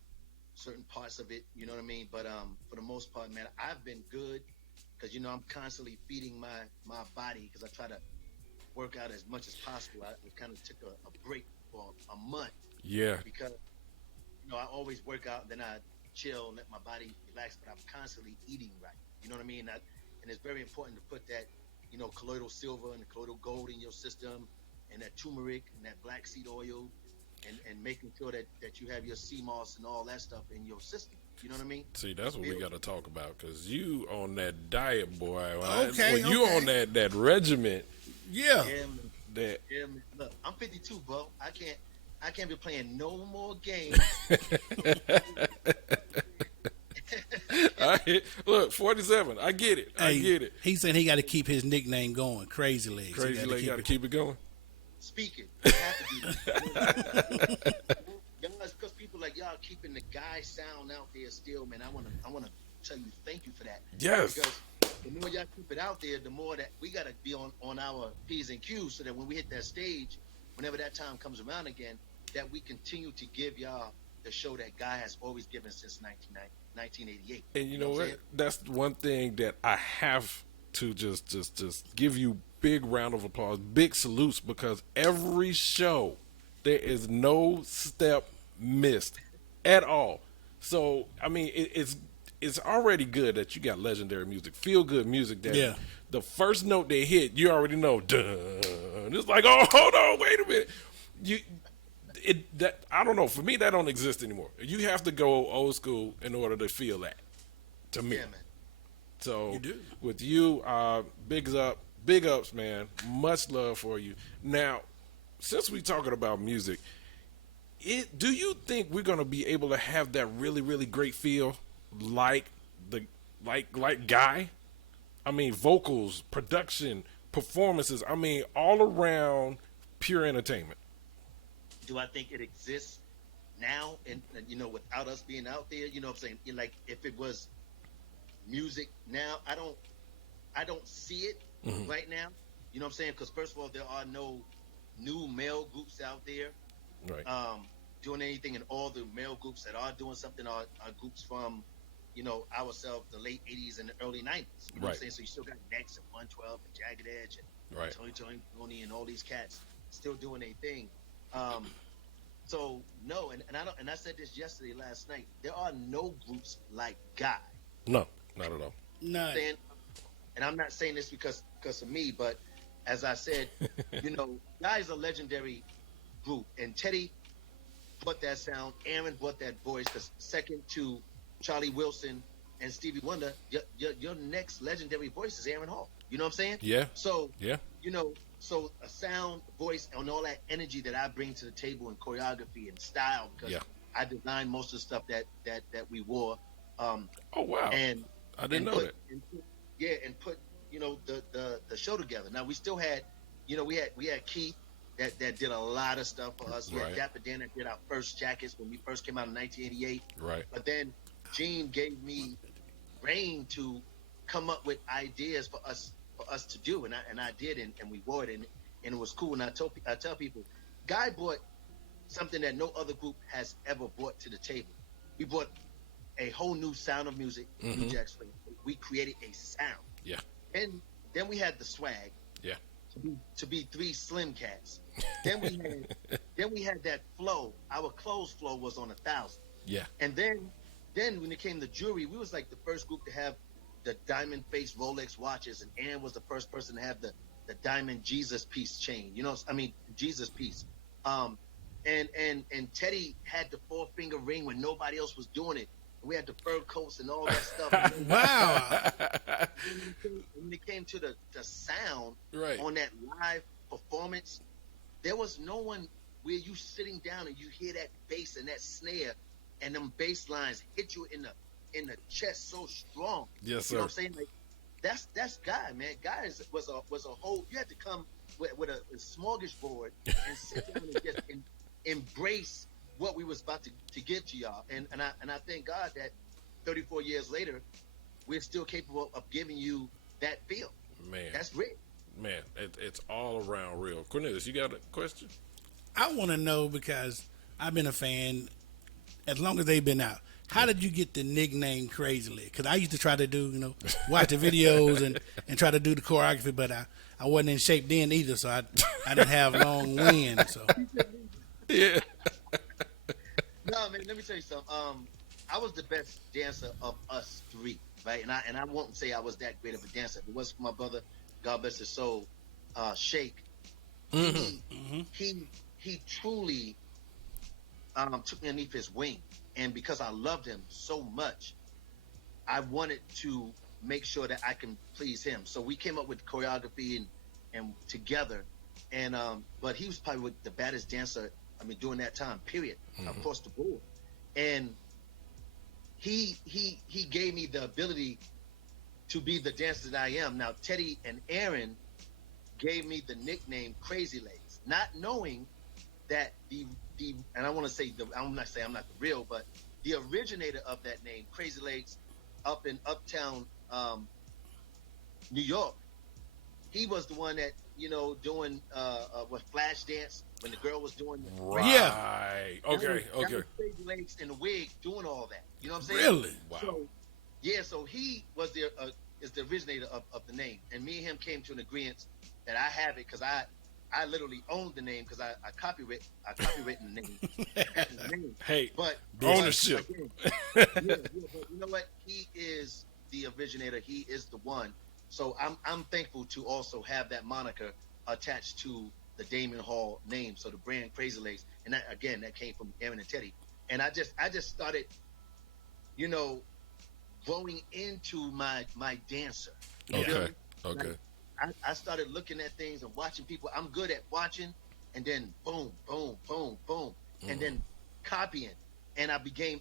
parts of it. You know what I mean? But for the most part, man, I've been good because, you know, I'm constantly feeding my body because I try to work out as much as possible. I kind of took a break for a month. Yeah. Because, you know, I always work out and then I chill and let my body relax, but I'm constantly eating right. You know what I mean? And it's very important to put that, you know, colloidal silver and the colloidal gold in your system, and that turmeric and that black seed oil, and making sure that you have your sea moss and all that stuff in your system. You know what I mean? See, that's what we got to talk about because you on that diet, boy. Okay, When you okay. on that regiment, Yeah. Yeah, man. that Yeah, man. Look, I'm 52, bro. I can't be playing no more games. I look 47. I get it. I get it. He said he got to keep his nickname going. Crazy Legs. He Crazy, gotta like keep got to it- keep it going. Speaking, I have to do that. Y'all, it's because people like y'all keeping the guy sound out there still, man. I wanna tell you thank you for that. Yes. Because the more y'all keep it out there, the more that we gotta be on our P's and Q's, so that when we hit that stage, whenever that time comes around again, that we continue to give y'all the show that Guy has always given since 1988. And you know I'm what? saying? That's one thing that I have to just give you big round of applause, big salutes, because every show there is no step missed at all. So I mean, it's already good that you got legendary music, feel good music. That Yeah. the first note they hit, you already know. Dun. It's like, oh, hold on, wait a minute. That I don't know. For me, that don't exist anymore. You have to go old school in order to feel that. To me. Yeah, man. So You do. with you, big ups, man. Much love for you. Now, since we talking about music, do you think we're gonna be able to have that really, really great feel like Guy? I mean, vocals, production, performances. I mean, all around pure entertainment. Do I think it exists now, and you know, without us being out there? You know what I'm saying? Like, if it was music now, I don't see it right now. You know what I'm saying? Because first of all, there are no new male groups out there Right. doing anything, and all the male groups that are doing something are groups from ourselves the late '80s and the early '90s. You know what I'm Right. saying? So you still got Next and 112 and Jagged Edge and Right. Tony and all these cats still doing their thing. So no, and I don't, and I said this yesterday, last night. There are no groups like Guy. No, not at all. Nah. Saying, and I'm not saying this because of me, but as I said, Guy is a legendary group, and Teddy brought that sound. Aaron brought that voice. Because second to Charlie Wilson and Stevie Wonder, your next legendary voice is Aaron Hall. You know what I'm saying? Yeah. So Yeah. so a sound, voice, and all that energy that I bring to the table in choreography and style, because Yeah. I designed most of the stuff that we wore. Oh wow. And I didn't know that. And put the show together. Now we still had, we had Keith that did a lot of stuff for us. We Right. had Dapper Dan that did our first jackets when we first came out in 1988. Right. But then Gene gave me brain to come up with ideas for us to do, and I did, and we wore it, and it was cool. And I tell people, Guy brought something that no other group has ever brought to the table. We brought a whole new sound of music, New Jack Swing. We created a sound. Yeah. And then we had the swag. Yeah. To be three slim cats. Then we had that flow. Our clothes flow was on 1,000. Yeah. And then when it came to jewelry, we was like the first group to have the diamond face Rolex watches, and Aaron was the first person to have the diamond Jesus piece chain. Jesus piece. And Teddy had the 4-finger ring when nobody else was doing it. We had the fur coats and all that stuff. Wow. When it came to the sound Right. on that live performance, there was no one where you sitting down and you hear that bass and that snare, and them bass lines hit you in the chest so strong. Yes, You know sir. what I'm saying? Like that's Guy, man. Guy was a whole. You had to come with a smorgasbord and sit down and just embrace what we was about to give to y'all. And I thank God that 34 years later, we're still capable of giving you that feel. Man. That's real. Man, it's all around real. Cornelius, you got a question? I want to know, because I've been a fan as long as they've been out. How did you get the nickname Crazy Leg? Because I used to try to do, watch the videos and try to do the choreography, but I wasn't in shape then either, so I didn't have long wind. So Yeah. No, man. Let me tell you something. I was the best dancer of us three, right? And I won't say I was that great of a dancer. If it wasn't for my brother, God bless his soul, Shake. He truly took me underneath his wing, and because I loved him so much, I wanted to make sure that I can please him. So we came up with choreography and together, and but he was probably the baddest dancer. During that time, period, across the board, and he gave me the ability to be the dancer that I am now. Teddy and Aaron gave me the nickname Crazy Legs, not knowing that the and I want to say I'm not saying I'm not the real, but the originator of that name, Crazy Legs, up in Uptown, New York, he was the one that doing what flash dance when the girl was doing Right. Yeah. Okay. that Okay. was Crazy Legs in the wig doing all that. You know what I'm saying? Really? Wow. So he was is the originator of the name, and me and him came to an agreement that I have it because I literally owned the name because I copywritten the name. Hey, But ownership. but you know what? He is the originator. He is the one. So I'm thankful to also have that moniker attached to the Damion Hall name. So the brand Crazy Legs, and that came from Aaron and Teddy. And I just started, growing into my dancer. You feel Okay. me? Okay. I started looking at things and watching people. I'm good at watching, and then boom, boom, boom, boom, and then copying, and I became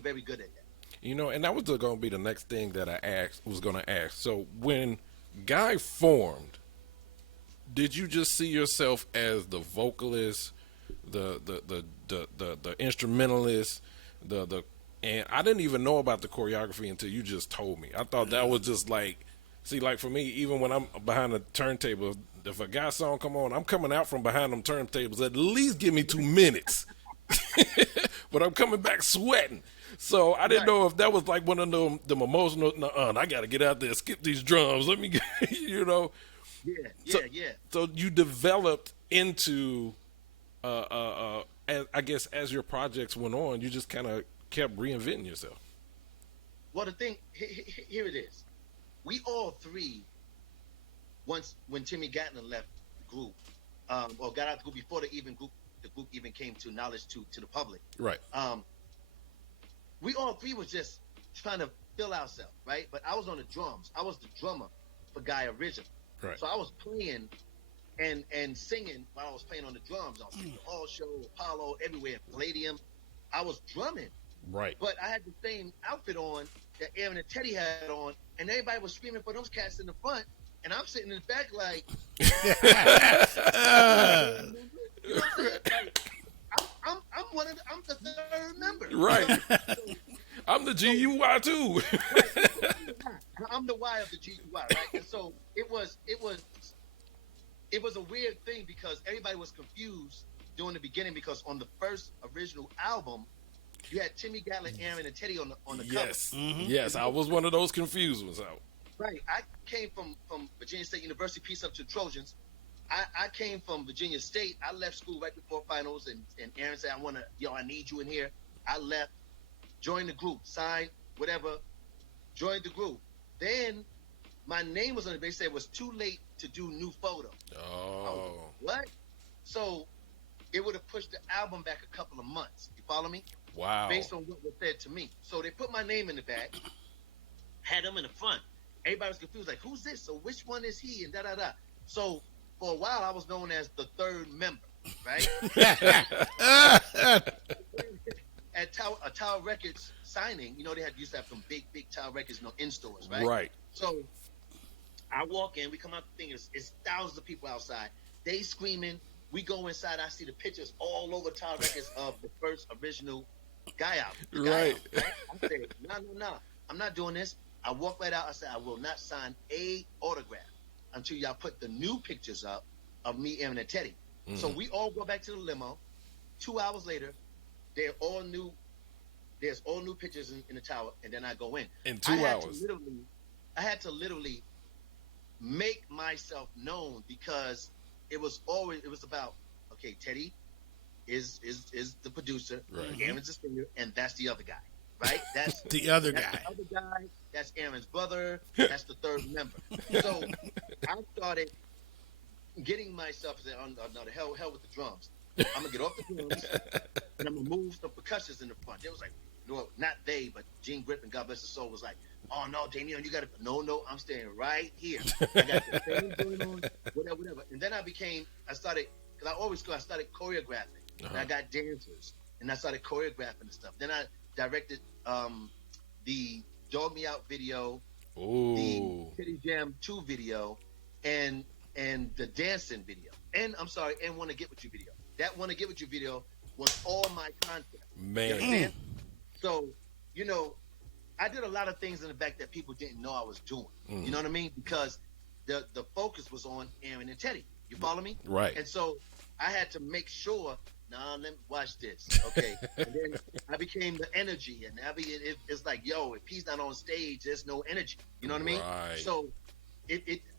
very good at that. And that was going to be the next thing that I was going to ask. So when Guy formed, did you just see yourself as the vocalist, the instrumentalist, and I didn't even know about the choreography until you just told me. I thought that was just like for me, even when I'm behind the turntable, if a Guy song come on, I'm coming out from behind them turntables. At least give me 2 minutes, but I'm coming back sweating. So I didn't Right. know if that was like one of them emotional. I got to get out there, skip these drums. Let me get, Yeah, So, yeah. so you developed into, I guess, as your projects went on, you just kind of kept reinventing yourself. Well, the thing here it is. We all three, once when Timmy Gatton left the group, or got out the group before the group even came to knowledge to the public. Right. We all three was just trying to fill ourselves, right? But I was on the drums. I was the drummer for Guy originally. Right. So I was playing and singing while I was playing on the drums. I was singing the All Show, Apollo, everywhere, Palladium. I was drumming. Right. But I had the same outfit on that Aaron and Teddy had on, and everybody was screaming for those cats in the front, and I'm sitting in the back like, you know what I'm saying? Like, I'm the third member. Right. I'm the GUI too. I'm the Y of the GUI, right? And so it was a weird thing because everybody was confused during the beginning because on the first original album, you had Timmy Gatlin, Aaron, and Teddy on the cover. Yes. Yes, I was one of those confused ones out. Right. I came from Virginia State University, peace up to the Trojans. I came from Virginia State. I left school right before finals, and Aaron said, I need you in here. I left, joined the group, signed, whatever, joined the group. Then my name was on it. They said it was too late to do new photo. Oh. What? So it would have pushed the album back a couple of months. You follow me? Wow. Based on what was said to me. So they put my name in the back, had them in the front. Everybody was confused, like, who's this? So which one is he? And da-da-da. So for a while, I was known as the third member, right? At Tower Records signing, they used to have some big Tower Records, in stores, right? Right. So I walk in, we come out the thing, it's thousands of people outside. They screaming. We go inside, I see the pictures all over Tower Records of the first original Guy album. Right. I said, no, I'm not doing this. I walked right out. I said, I will not sign a autograph until y'all put the new pictures up of me, Aaron, and Teddy. Mm-hmm. So we all go back to the limo. 2 hours later, there's all new pictures in the tower, and then I go in. In 2 hours. I had to literally make myself known because it was about, okay, Teddy is the producer, right. Aaron's the singer, and that's the other guy. Right? That's the other that's guy. The other guy. That's Aaron's brother. That's the third member. So I started getting myself to say, oh, no, the hell with the drums. I'm gonna get off the drums and I'm gonna move some percussions in the front. They was like, not they, but Gene Griffin, God bless his soul, was like, oh no, Damion, you gotta no, I'm staying right here. I got the thing going on, whatever. And then I started choreographing. And I got dancers and I started choreographing and stuff. Then I directed the Dog Me Out video, the Titty Jam 2 video, and the dancing video. And Wanna Get With You video. That Wanna Get With You video was all my concept. Man. So, I did a lot of things in the back that people didn't know I was doing. You know what I mean? Because the focus was on Aaron and Teddy. You follow me? Right. And so I had to make sure, let me watch this. Okay. And then I became the energy. And it's like, yo, if he's not on stage, there's no energy. You know what I mean? Right. So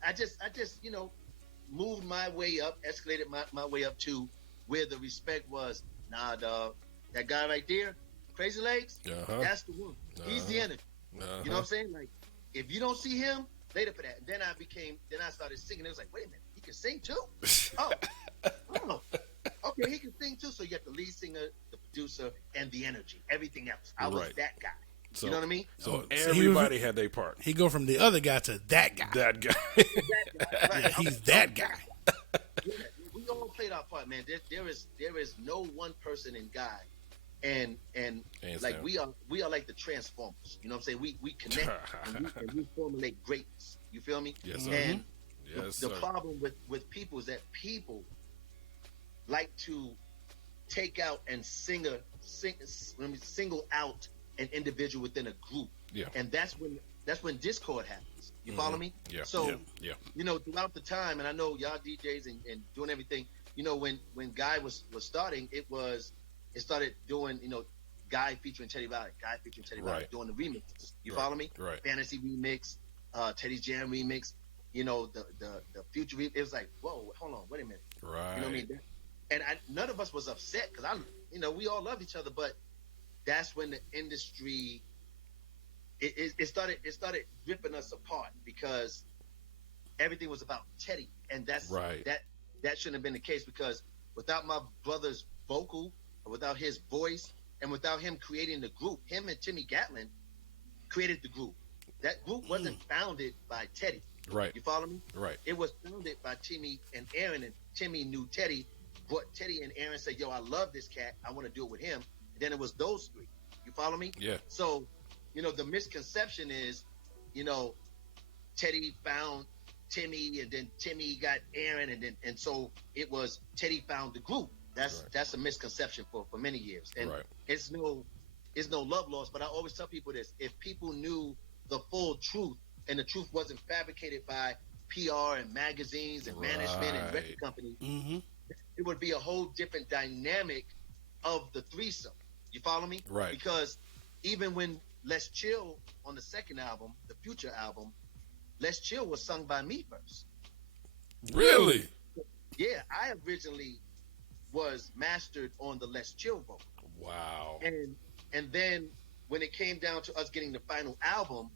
I just moved my way up, escalated my way up to where the respect was. Nah, dog, that guy right there, Crazy Legs, that's the one. He's the energy. You know what I'm saying? Like, if you don't see him, later for that. And then I started singing. It was like, wait a minute, he can sing too? Oh, okay, he can sing too. So you got the lead singer, the producer, and the energy. Everything else. I was that guy. So, you know what I mean? So everybody had their part. He go from the other guy to that guy. That guy. That guy. Right. Yeah, he's that guy. Yeah, we all played our part, man. There is no one person in Guy, and like we are like the Transformers. You know what I'm saying? We connect and we formulate greatness. You feel me? Yes, sir. And Yes, the sir. problem with people is that people like to take out and single out an individual within a group. Yeah. And that's when discord happens. You follow me? Yeah. So yeah. throughout the time, and I know y'all DJs and doing everything, when Guy was starting, it started doing, Guy featuring Teddy Riley, Guy featuring Teddy Riley Right. doing the remixes. You Right, follow me? right. Fantasy remix, Teddy's Jam remix. You know, the future. It was like, whoa, hold on, wait a minute. Right. You know what I mean? And none of us was upset because we all love each other, but that's when the industry it started ripping us apart because everything was about Teddy, and that's Right. that shouldn't have been the case because without my brother's vocal, or without his voice, and without him creating the group, him and Timmy Gatlin created the group. That group wasn't founded by Teddy. Right. You follow me? Right. It was founded by Timmy and Aaron, and Timmy knew Teddy. But Teddy and Aaron said, "Yo, I love this cat. I want to do it with him." And then it was those three. You follow me? Yeah. So, the misconception is, Teddy found Timmy, and then Timmy got Aaron, and so it was Teddy found the group. That's a misconception for many years, and Right. it's no love lost. But I always tell people this: if people knew the full truth, and the truth wasn't fabricated by PR and magazines and management and record companies, it would be a whole different dynamic of the threesome. You follow me? Right. Because even when Let's Chill on the second album, the Future album, Let's Chill was sung by me first. Really? Yeah, I originally was mastered on the Let's Chill vocal. Wow. And then when it came down to us getting the final album,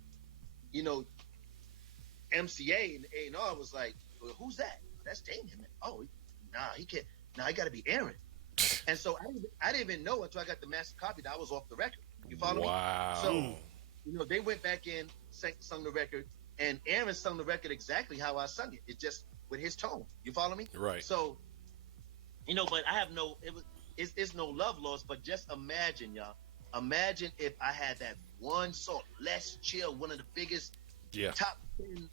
MCA and A&R was like, well, who's that? That's Damion. Oh, nah, he can't. Nah, he got to be Aaron. And so I didn't even know until I got the master copy that I was off the record. You follow me? Wow. So, they went back in, sung the record, and Aaron sung the record exactly how I sung it. It's just with his tone. You follow me? Right. So, but I have it's no love lost, but just imagine, y'all. Imagine if I had that one song, Let's Chill, one of the biggest top 10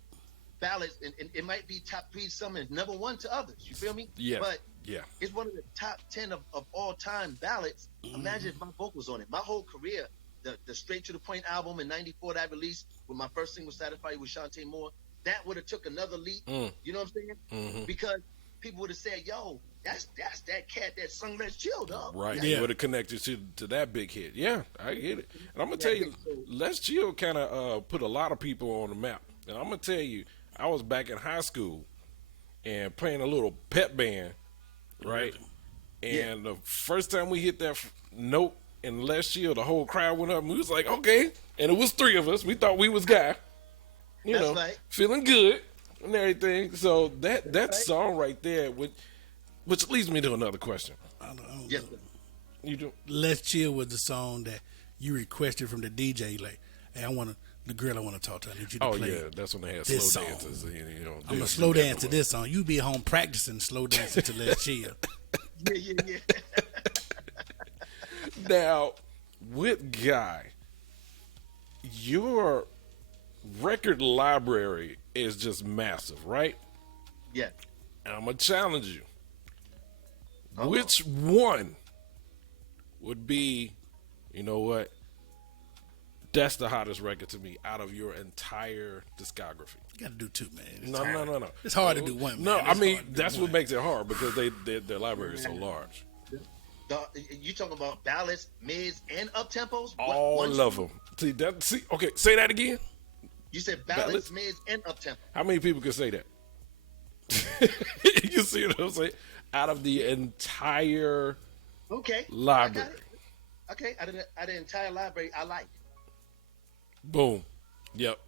ballads, and it might be top 3 some and number 1 to others. You feel me? Yeah. But yeah. It's one of the top 10 of all time ballads. Imagine if my vocals on it. My whole career, the Straight to the Point album in '94 that I released with my first single Satisfied with Shantae Moore, that would have took another leap. You know what I'm saying? Because people would have said, "Yo, that's that cat that sung Let's Chill, dog." Right. Yeah. You would have connected to that big hit. Yeah, I get it. And I'm gonna tell you, Let's Chill kind of put a lot of people on the map. And I'm gonna tell you, I was back in high school and playing a little pep band, right? And the first time we hit that note in Let's Chill, the whole crowd went up and we was like, okay. And it was 3 of us. We thought we was guy. That's right. Feeling good and everything. So that song right there, which leads me to another question. I don't Yes, know. sir. You do? Let's Chill was the song that you requested from the DJ. Like, hey, the girl I want to talk to. I need you to Oh play. yeah, that's when they had this slow song. dances. I'm gonna slow dance to this song. You be home practicing slow dancing to Let's Chill. Yeah. Now, with Guy, your record library is just massive, right? Yeah. And I'm gonna challenge you. Which one would be, you know what? That's the hottest record to me out of your entire discography. You got to do 2, man. It's No. It's hard to do one. No, man. I It's mean hard to do that's one. what makes it hard because their library is so large. You talking about ballads, mids, and up tempos? All of them. See, okay, say that again. You said ballads, Ballads? mids, and up tempo. How many people can say that? You see what I'm saying? Out of the entire Okay. library. I got it. Okay. Out of the entire library, I like. Boom. Yep.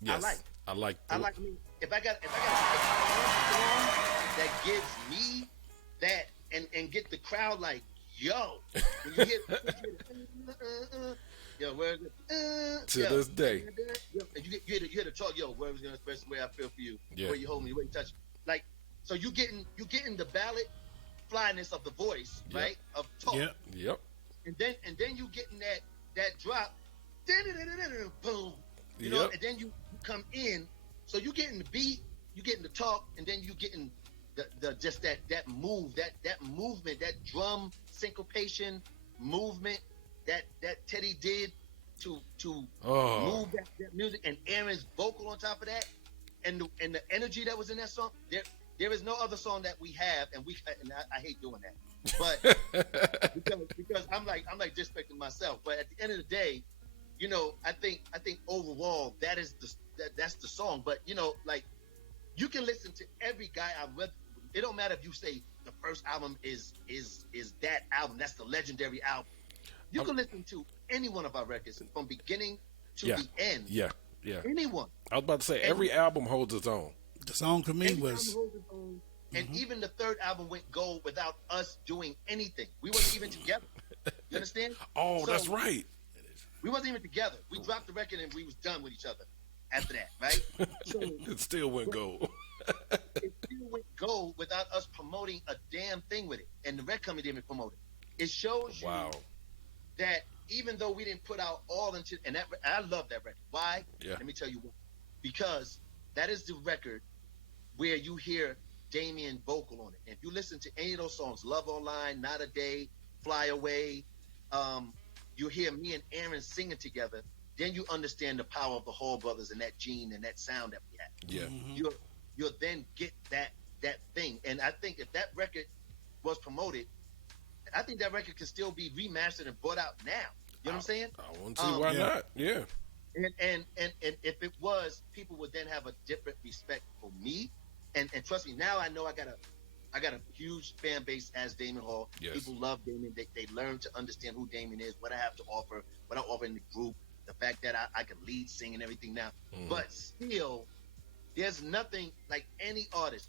Yes. I like. I I like. like. If I got one song that gives me that and get the crowd like, yo, when you hear yo, where is it? To this day. Yo, and you hear the talk, yo, where was gonna express the way I feel for you, Yeah. the way you hold me, the way you touch me. Like, so you getting the ballad flyness of the voice, Yep. right? Of talk. Yep. Yep. And then you getting that drop, boom. You know, Yep. and then you come in, so you getting the beat, you getting the talk, and then you getting the just that move, that movement, that drum syncopation movement that Teddy did to move that music, and Aaron's vocal on top of that, and the energy that was in that song. There is no other song that we have, and I hate doing that. but because I'm like disrespecting myself. But at the end of the day, I think overall that's the song. But like you can listen to every guy I read. It don't matter if you say the first album is that album. That's the legendary album. You can listen to any one of our records from beginning to Yeah. the end. Yeah. Yeah. Anyone. I was about to say And- every album holds its own. The song for me Every was album holds its own. And even the third album went gold without us doing anything. We wasn't even together. You understand? Oh, So, that's right. We wasn't even together. We dropped the record and we was done with each other after that, right? So It still went gold. it still went gold without us promoting a damn thing with it. And the record company didn't promote it. It shows you Wow. that even though we didn't put out all into, and that I love that record. Why? Yeah. Let me tell you why. Because that is the record where you hear Damion vocal on it. And if you listen to any of those songs, Love Online, Not a Day, Fly Away, you hear me and Aaron singing together, then you understand the power of the Hall Brothers and that gene and that sound that we had. Yeah. You'll then get that thing. And I think if that record was promoted, I think that record can still be remastered and brought out now. You know what I'm saying? I want to see why yeah. not. Yeah. And if it was, people would then have a different respect for me. And trust me, now I know I got a huge fan base as Damion Hall. Yes. People love Damion. They learn to understand who Damion is, what I have to offer, what I offer in the group, the fact that I can lead, sing, and everything now. But still, there's nothing like any artist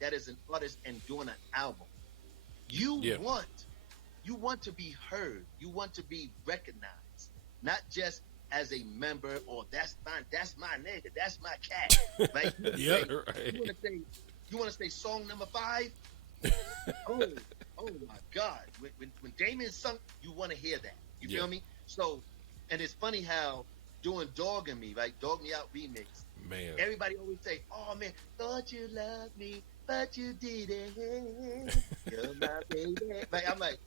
that is an artist and doing an album. You want to be heard. You want to be recognized, not just as a member or that's my nigga, that's my cat. Right? Yeah, right. You want to say song number 5? oh my God! When Damion sung, you want to hear that. You feel me? So, and it's funny how doing "Dog and Me," right? "Dog Me Out" remix. Man. Everybody always say, "Oh man, thought you loved me, but you didn't. You're my baby." Like I'm like,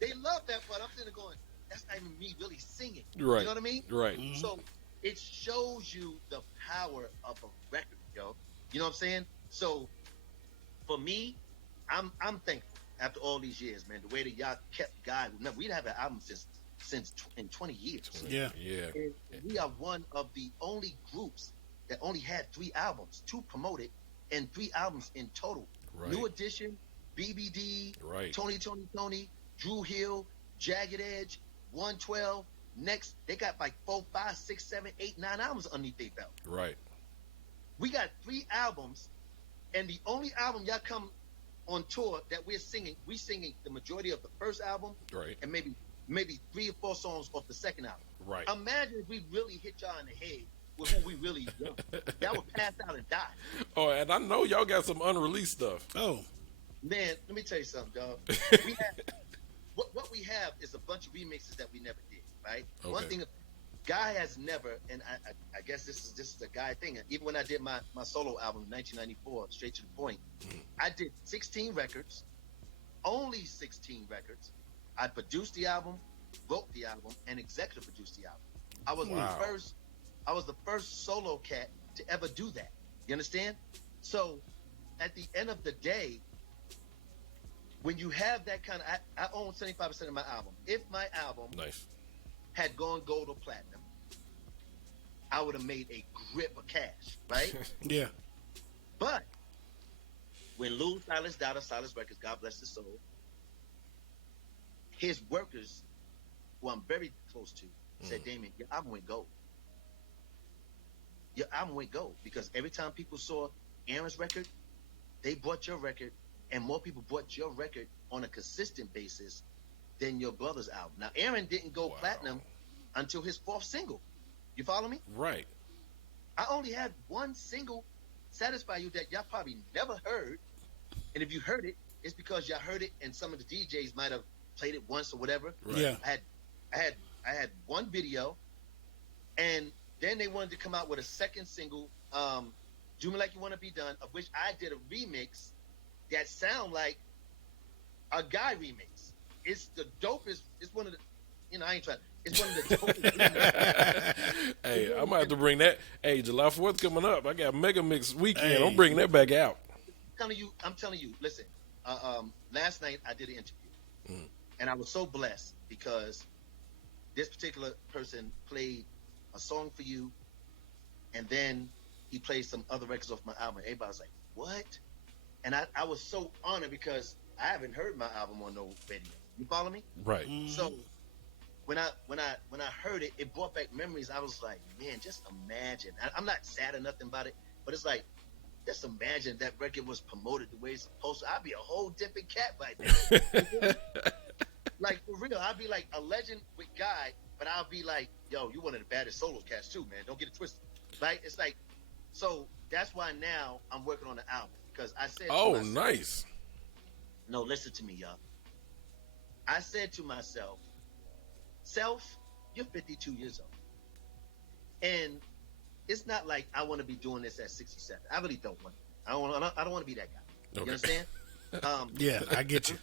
they love that part. I'm sitting there going, that's not even me really singing. Right. You know what I mean? Right. So it shows you the power of a record, yo. You know what I'm saying? So for me, I'm thankful after all these years, man. The way that y'all kept guiding. Remember, we didn't have an album since in 20 years. Yeah. Yeah. And we are one of the only groups that only had 3 albums, 2 promoted, and 3 albums in total. Right. New Edition, BBD, Right. Tony, Drew Hill, Jagged Edge, 112. Next, they got like 4, 5, 6, 7, 8, 9 albums underneath their belt. Right. We got 3 albums, and the only album y'all come on tour that we singing the majority of the first album, Right. and maybe 3 or 4 songs off the second album. Right. Imagine if we really hit y'all in the head with who we really love. Y'all would pass out and die. Oh, and I know y'all got some unreleased stuff. Oh, Man, let me tell you something, dog. We have, what we have is a bunch of remixes that we never did, right? Okay. One thing, Guy has never, and I guess this is a Guy thing. Even when I did my solo album in 1994, Straight to the Point, I did 16 records, only 16 records. I produced the album, wrote the album, and executive produced the album. I was the first solo cat to ever do that. You understand? So, at the end of the day, when you have that kind of, I own 75% of my album. If my album Nice. had gone gold or platinum, I would have made a grip of cash, right? yeah. But when Lou Silas died of Silas Records, God bless his soul, his workers, who I'm very close to, said, Damion, your album went gold. Your album went gold because every time people saw Aaron's record, they bought your record, and more people bought your record on a consistent basis than your brother's album. Now, Aaron didn't go platinum until his 4th single. You follow me? Right. I only had one single, Satisfy You, that y'all probably never heard. And if you heard it, it's because y'all heard it and some of the DJs might have played it once or whatever. Right. Yeah. I had one video, and then they wanted to come out with a second single, Do Me Like You Want to Be Done, of which I did a remix that sound like a Guy remix. It's the dopest. It's one of the, I ain't trying. It's one of the dopest remixes. Hey, I might have to bring that. Hey, July 4th coming up. I got Mega Mix weekend. Hey. I'm bringing that back out. I'm telling you, listen, last night I did an interview, and I was so blessed because this particular person played a song for you, and then he played some other records off my album. Everybody was like, "What?" And I was so honored because I haven't heard my album on no radio. You follow me? Right. So when I heard it, it brought back memories. I was like, man, just imagine. I'm not sad or nothing about it, but it's like, just imagine that record was promoted the way it's supposed to. I'd be a whole different cat by then. Like, for real, I'd be like a legend with Guy, but I'll be like, yo, you one of the baddest solo cats too, man. Don't get it twisted. Right? It's like, so that's why now I'm working on the album. Because I said to myself, nice. No, listen to me, y'all. I said to myself, Self, you're 52 years old. And it's not like I want to be doing this at 67. I really don't want to. I don't want to be that guy. Okay. You understand? Yeah, I get you.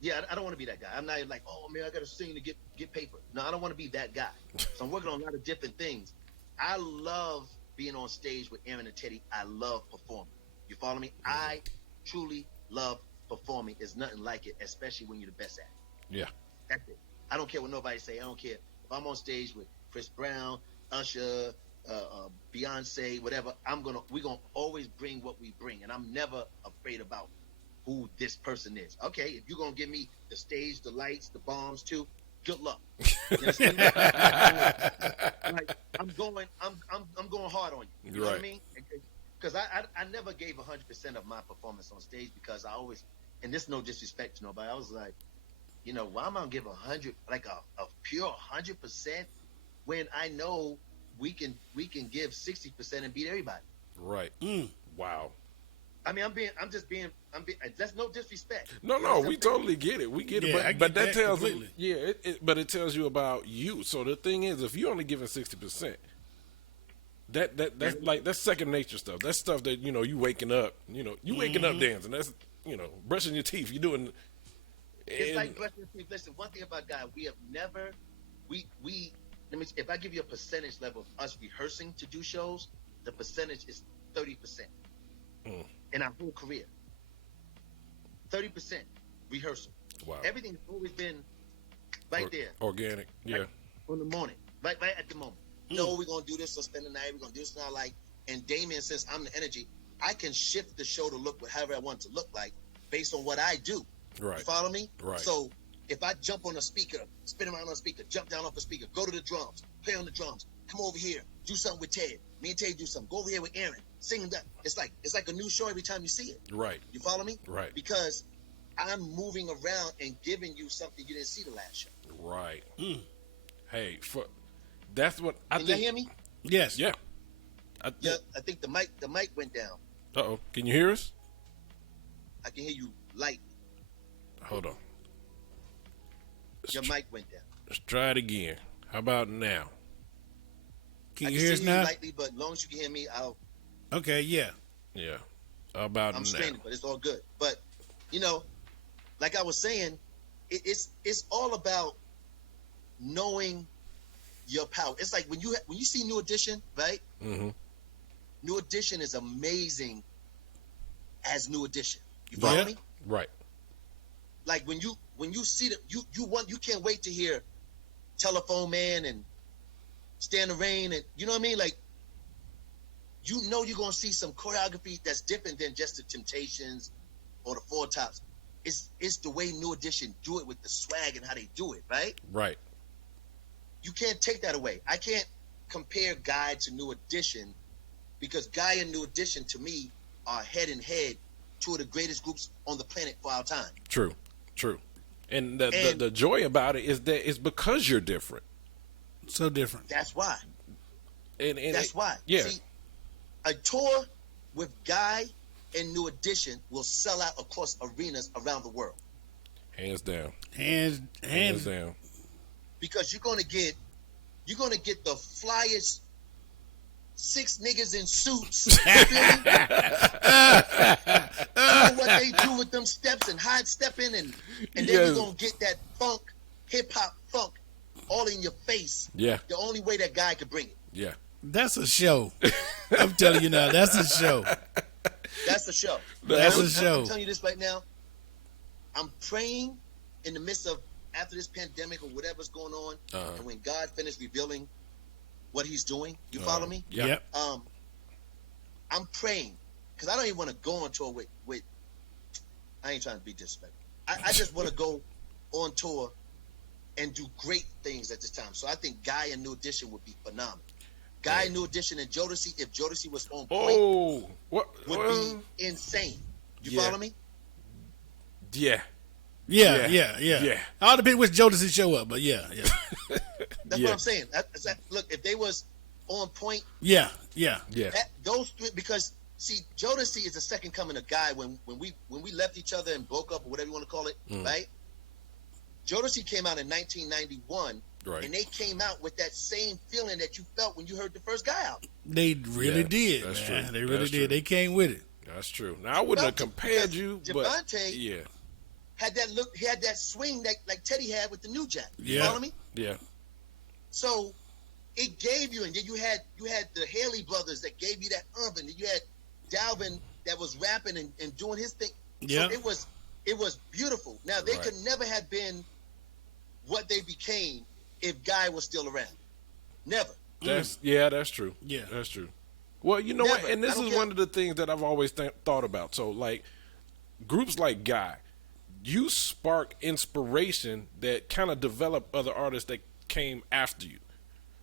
Yeah, I don't want to be that guy. I'm not like, oh man, I got to sing to get paper. No, I don't want to be that guy. So I'm working on a lot of different things. I love being on stage with Aaron and Teddy. I love performing. You follow me? I truly love performing. There's nothing like it, especially when you're the best at it. Yeah. That's it. I don't care what nobody say. I don't care if I'm on stage with Chris Brown, Usher, Beyonce, whatever. We're gonna always bring what we bring, and I'm never afraid about who this person is. Okay, if you're gonna give me the stage, the lights, the bombs too, good luck. You understand? Like, I'm going hard on you. You know what I mean? Because I never gave 100% of my performance on stage because I always, and this is no disrespect to nobody, I was like, you know, why am I gonna give 100, like a pure 100% when I know we can give 60% and beat everybody? Right. Wow. I mean, that's no disrespect. No, we totally get it. We get Yeah, I it, get but that that tells completely. but it tells you about you. So the thing is, if you're only giving 60%, that's second nature stuff. That's stuff that you waking up, you waking up dancing. That's brushing your teeth. You're doing. It's like brushing your teeth. Listen, one thing about God, we have never, if I give you a percentage level of us rehearsing to do shows, the percentage is 30%. In our whole career. 30% rehearsal. Wow. Everything's always been right there. Organic. Yeah. Right on the morning. Right at the moment. No, we're gonna do this, so spend the night, we're gonna do this now, like, and Damion, since I'm the energy, I can shift the show to look however I want it to look like based on what I do. Right. You follow me? Right. So if I jump on a speaker, spin around on a speaker, jump down off a speaker, go to the drums, play on the drums, come over here, do something with Ted. Me and Ted do something. Go over here with Aaron. Sing that. It's like a new show every time you see it. Right. You follow me? Right. Because I'm moving around and giving you something you didn't see the last show. Right. Hey, that's what I Can think. you hear me? Yes. Yeah. I think the mic went down. Uh-oh. Can you hear us? I can hear you light. Hold on. Your mic went down. Let's try it again. How about now? Can you hear us now? Lightly, but as long as you can hear me, I'll. Okay, yeah. Yeah. How about I'm now? straining, but it's all good. But like I was saying, it's all about knowing your power. It's like when you see New Edition, right? Mm-hmm. New Edition is amazing as New Edition. You follow me? Right. Like when you see that you can't wait to hear Telephone Man and Stand the Rain, and you know what I mean? Like, you're gonna see some choreography that's different than just the Temptations or the Four Tops. It's the way New Edition do it with the swag and how they do it, right? Right. You can't take that away. I can't compare Guy to New Edition because Guy and New Edition to me are head and head two of the greatest groups on the planet for our time. True. And the joy about it is that it's because you're different. So different. That's why. And that's why. Yeah. See, a tour with Guy and New Edition will sell out across arenas around the world. Hands down. Hands down. Because you're gonna get the flyest 6 niggas in suits. What they do with them steps and high stepping and then you're gonna get that funk, hip hop funk all in your face. Yeah. The only way that Guy could bring it. Yeah. That's a show. I'm telling you now, that's a show. That's a show. That's a show. I'm telling you this right now. I'm praying in the midst of after this pandemic or whatever's going on, and when God finished revealing what He's doing, you follow me? Yeah. Yep. I'm praying because I don't even want to go on tour with. I ain't trying to be disrespectful. I just want to go on tour and do great things at this time. So I think Guy and New Edition would be phenomenal. Guy and New Edition and Jodeci, if Jodeci was on point, would be insane. You follow me? Yeah. Yeah. All depends which Jodeci show up, but yeah. That's what I'm saying. Look, if they was on point, Yeah. those three, because see, Jodeci is the second coming of Guy. When we left each other and broke up or whatever you want to call it, right? Jodeci came out in 1991, right, and they came out with that same feeling that you felt when you heard the first Guy album. They really did. That's man. true. They really That's did. true. They came with it. That's true. Now I wouldn't have compared you, but Devontae had that look. He had that swing that like Teddy had with the New Jack. You follow me? Yeah. So it gave you, and then you had the Haley brothers that gave you that and then you had Dalvin that was rapping and doing his thing. Yeah. So it was beautiful. Now they could never have been what they became if Guy was still around. Never. That's true. Yeah, that's true. Well, you know Never. what? And this is one of the things that I've always thought about. So, like, groups like Guy, you spark inspiration that kind of develop other artists that came after you.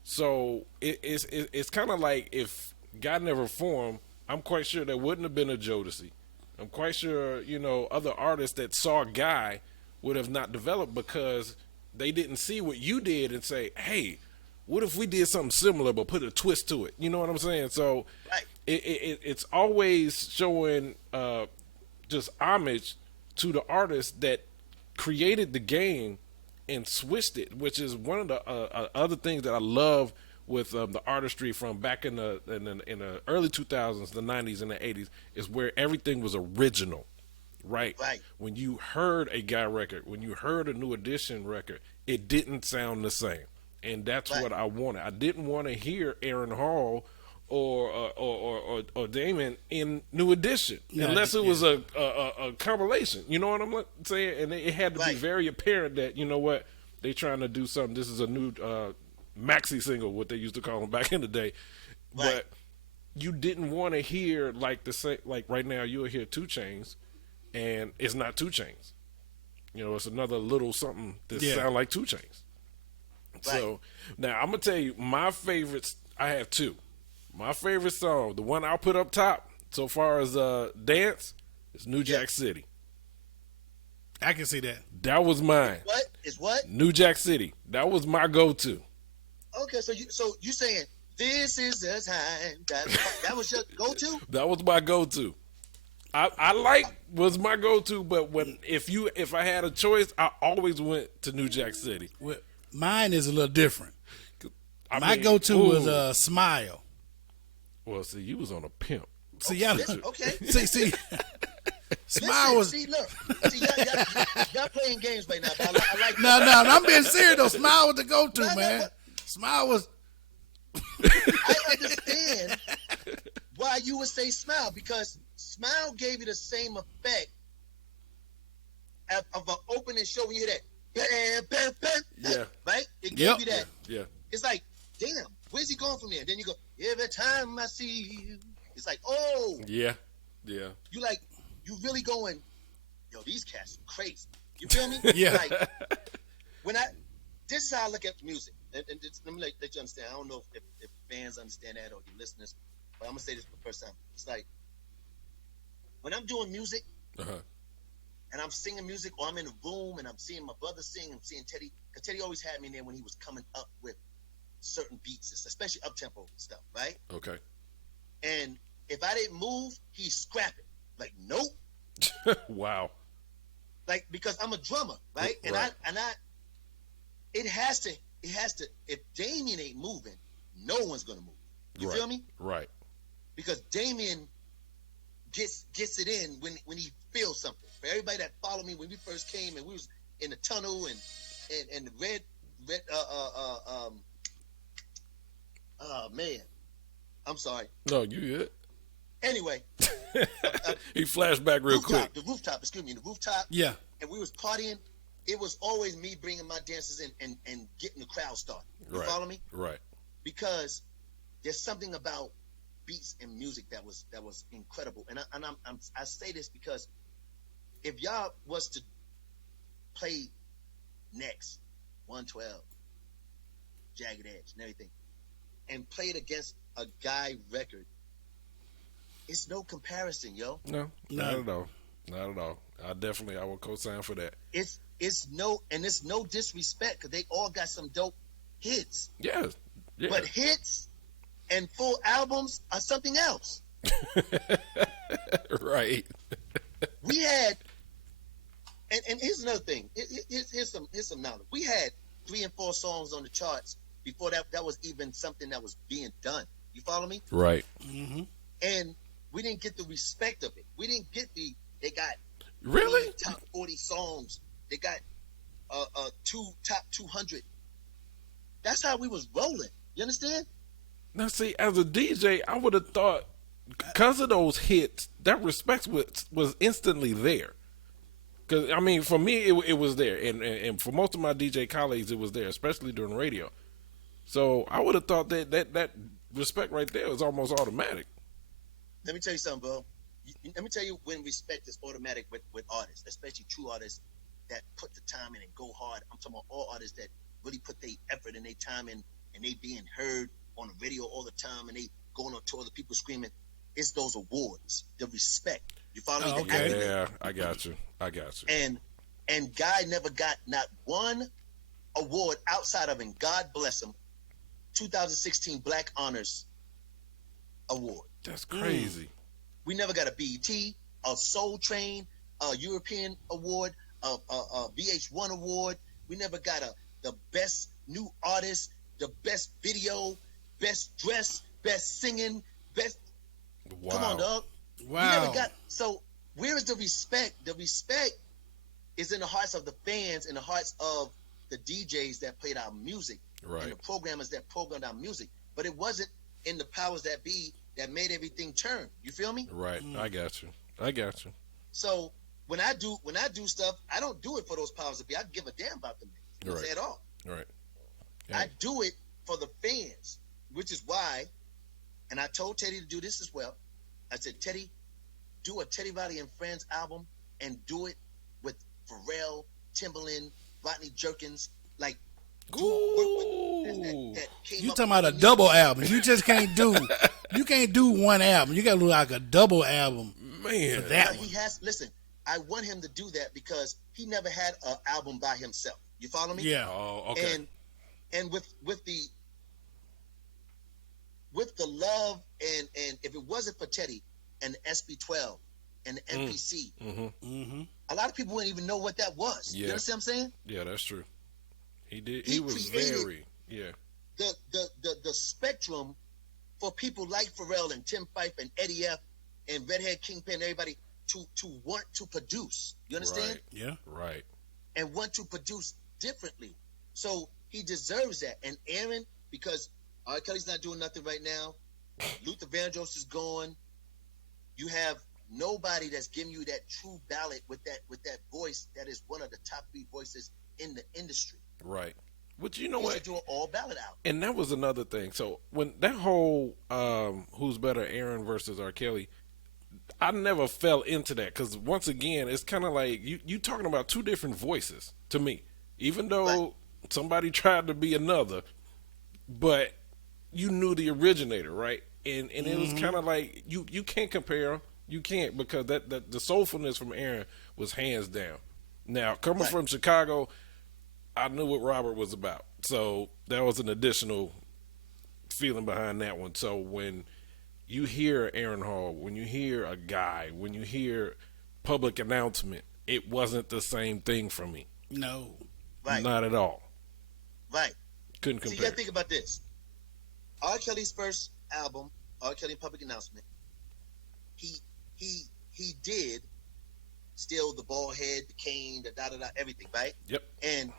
So it's kind of like if Guy never formed, I'm quite sure there wouldn't have been a Jodeci. I'm quite sure, other artists that saw Guy would have not developed because they didn't see what you did and say, hey, what if we did something similar but put a twist to it? You know what I'm saying? So it's always showing just homage to the artist that created the game and switched it, which is one of the other things that I love with the artistry from back in the early 2000s, the 90s, and the 80s, is where everything was original. Right. When you heard a Guy record, when you heard a New Edition record, it didn't sound the same, and that's what I wanted. I didn't want to hear Aaron Hall or Damion in New Edition unless it was a compilation. You know what I'm saying? And it had to be very apparent that they trying to do something. This is a new maxi single, what they used to call them back in the day, but you didn't want to hear like right now you'll hear 2 Chainz. And it's not 2 Chainz. It's another little something that sound like 2 Chainz. So now I'm gonna tell you my favorites. I have 2. My favorite song, the one I'll put up top so far as dance, is New Jack City. I can see that. That was mine. What is what? New Jack City. That was my go-to. Okay, so you saying this is the time that was your go-to? That was my go-to. I was my go-to, but if I had a choice, I always went to New Jack City. Well, mine is a little different. My go-to was Smile. Well, see, you was on a pimp. See, y'all. Okay. See. Smile was. See, look. See, y'all playing games right now. But I like. No, I'm being serious though. Smile was the go-to, man. Smile was. I understand why you would say Smile, because Smile gave you the same effect of an opening show when you hear that. Bam, bam, bam. Right? It gave you that. Yeah. It's like, damn, where's he going from there? Then you go, every time I see you. It's like, oh. Yeah. You like, you really going, yo, these cats are crazy. You feel me? Yeah. Like, this is how I look at music. And let me let you understand. I don't know if fans understand that or your listeners, but I'm going to say this for the first time. It's like, when I'm doing music, and I'm singing music, or I'm in a room and I'm seeing my brother sing, I'm seeing Teddy, because Teddy always had me in there when he was coming up with certain beats, especially up-tempo stuff, right? Okay. And if I didn't move, he's scrapping. Like, nope. Wow. Like, because I'm a drummer, right? And I it has to, if Damion ain't moving, no one's gonna move. You feel me? Right. Because Damion gets it in when he feels something. For everybody that followed me when we first came and we was in the tunnel and the red oh man, I'm sorry. No, you good. Anyway, he flashed back real quick. The rooftop. Excuse me. The rooftop. Yeah. and we was partying, it was always me bringing my dancers in and getting the crowd started. You Right. follow me? Right. Because there's something about beats and music that was incredible. And I say this because if y'all was to play next 112, Jagged Edge, and everything, and play it against a Guy record, it's no comparison, yo. No, not at all. Not at all. I will co-sign for that. It's no disrespect because they all got some dope hits. Yeah. Yeah. But hits and full albums are something else. Right. We had, and here's another thing. Here's some knowledge. We had 3 and 4 songs on the charts before that was even something that was being done. You follow me? Right. Mm-hmm. And we didn't get the respect of it. We didn't get they got Really? top 40 songs. They got top 200. That's how we was rolling. You understand? Now, see, as a DJ, I would have thought, because of those hits, that respect was instantly there. Because, I mean, for me, it was there. And for most of my DJ colleagues, it was there, especially during radio. So I would have thought that respect right there was almost automatic. Let me tell you something, bro. Let me tell you when respect is automatic with artists, especially true artists that put the time in and go hard. I'm talking about all artists that really put their effort and their time in, and they being heard on the radio all the time, and they going on tour, the people screaming. It's those awards, the respect. You follow me? The accolade. Yeah, I got you. And Guy never got not one award outside of, and God bless him, 2016 Black Honors Award. That's crazy. We never got a BET, a Soul Train, a European Award, a VH1 Award. We never got the best new artist, the best video, best dress, best singing, best. Wow. Come on, dog. Wow. We never got. So where is the respect? The respect is in the hearts of the fans, in the hearts of the DJs that played our music, Right. and the programmers that programmed our music. But it wasn't in the powers that be that made everything turn. You feel me? Right. I got you. So when I do stuff, I don't do it for those powers that be. I give a damn about them. You know what I'm saying? At all. Right. I do it for the fans, which is why, and I told Teddy to do this as well. I said, Teddy, do a Teddy Riley and Friends album and do it with Pharrell, Timbaland, Rodney Jerkins, like that came You up talking about a with double album? You just can't do. You can't do one album. You got to do like a double album. Man, for that He one. has. Listen, I want him to do that because he never had an album by himself. You follow me? Yeah. Oh, okay. And with the love and if it wasn't for Teddy and the SB12 and the MPC, Mm-hmm. a lot of people wouldn't even know what that was. Yeah. You understand what I'm saying? Yeah, that's true. He did. He He was created- very. Yeah. The spectrum for people like Pharrell and Tim Fife and Eddie F and Redhead Kingpin and everybody to want to produce. You understand? Right. Yeah. Right. And want to produce differently. So he deserves that. And Aaron, because R. Kelly's not doing nothing right now, Luther Vandross is gone. You have nobody that's giving you that true ballad with that voice that is one of the top 3 voices in the industry. Right. Which, you know He what? should do an all ballad album. And that was another thing. So when that whole who's better, Aaron versus R. Kelly, I never fell into that because once again, it's kind of like you talking about 2 different voices to me. Even though Right. somebody tried to be another, but you knew the originator, right? And it was kind of like you can't compare 'em. You can't because that the soulfulness from Aaron was hands down. Now coming Right. from Chicago, I knew what Robert was about, so that was an additional feeling behind that one. So when you hear Aaron Hall, when you hear a guy, when you hear public announcement, it wasn't the same thing for me. No. Right. Not at all. Right. Couldn't So you compare. gotta think about this. R. Kelly's first album, R. Kelly Public Announcement, he did still the bald head, the cane, the da da da, everything, right? Yep. And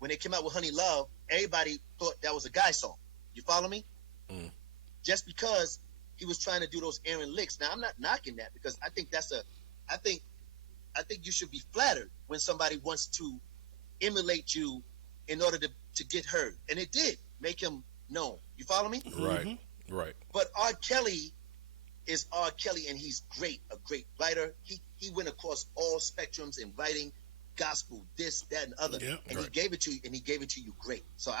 when they came out with Honey Love, everybody thought that was a guy song. You follow me? Mm. Just because he was trying to do those Aaron licks. Now I'm not knocking that because I think I think you should be flattered when somebody wants to emulate you in order to get heard. And it did make him known. You follow me? Right. Right. But R. Kelly is R. Kelly, and he's great, a great writer. He went across all spectrums in writing, gospel, this, that, and other. Yeah, and right. he gave it to you, and he gave it to you great. So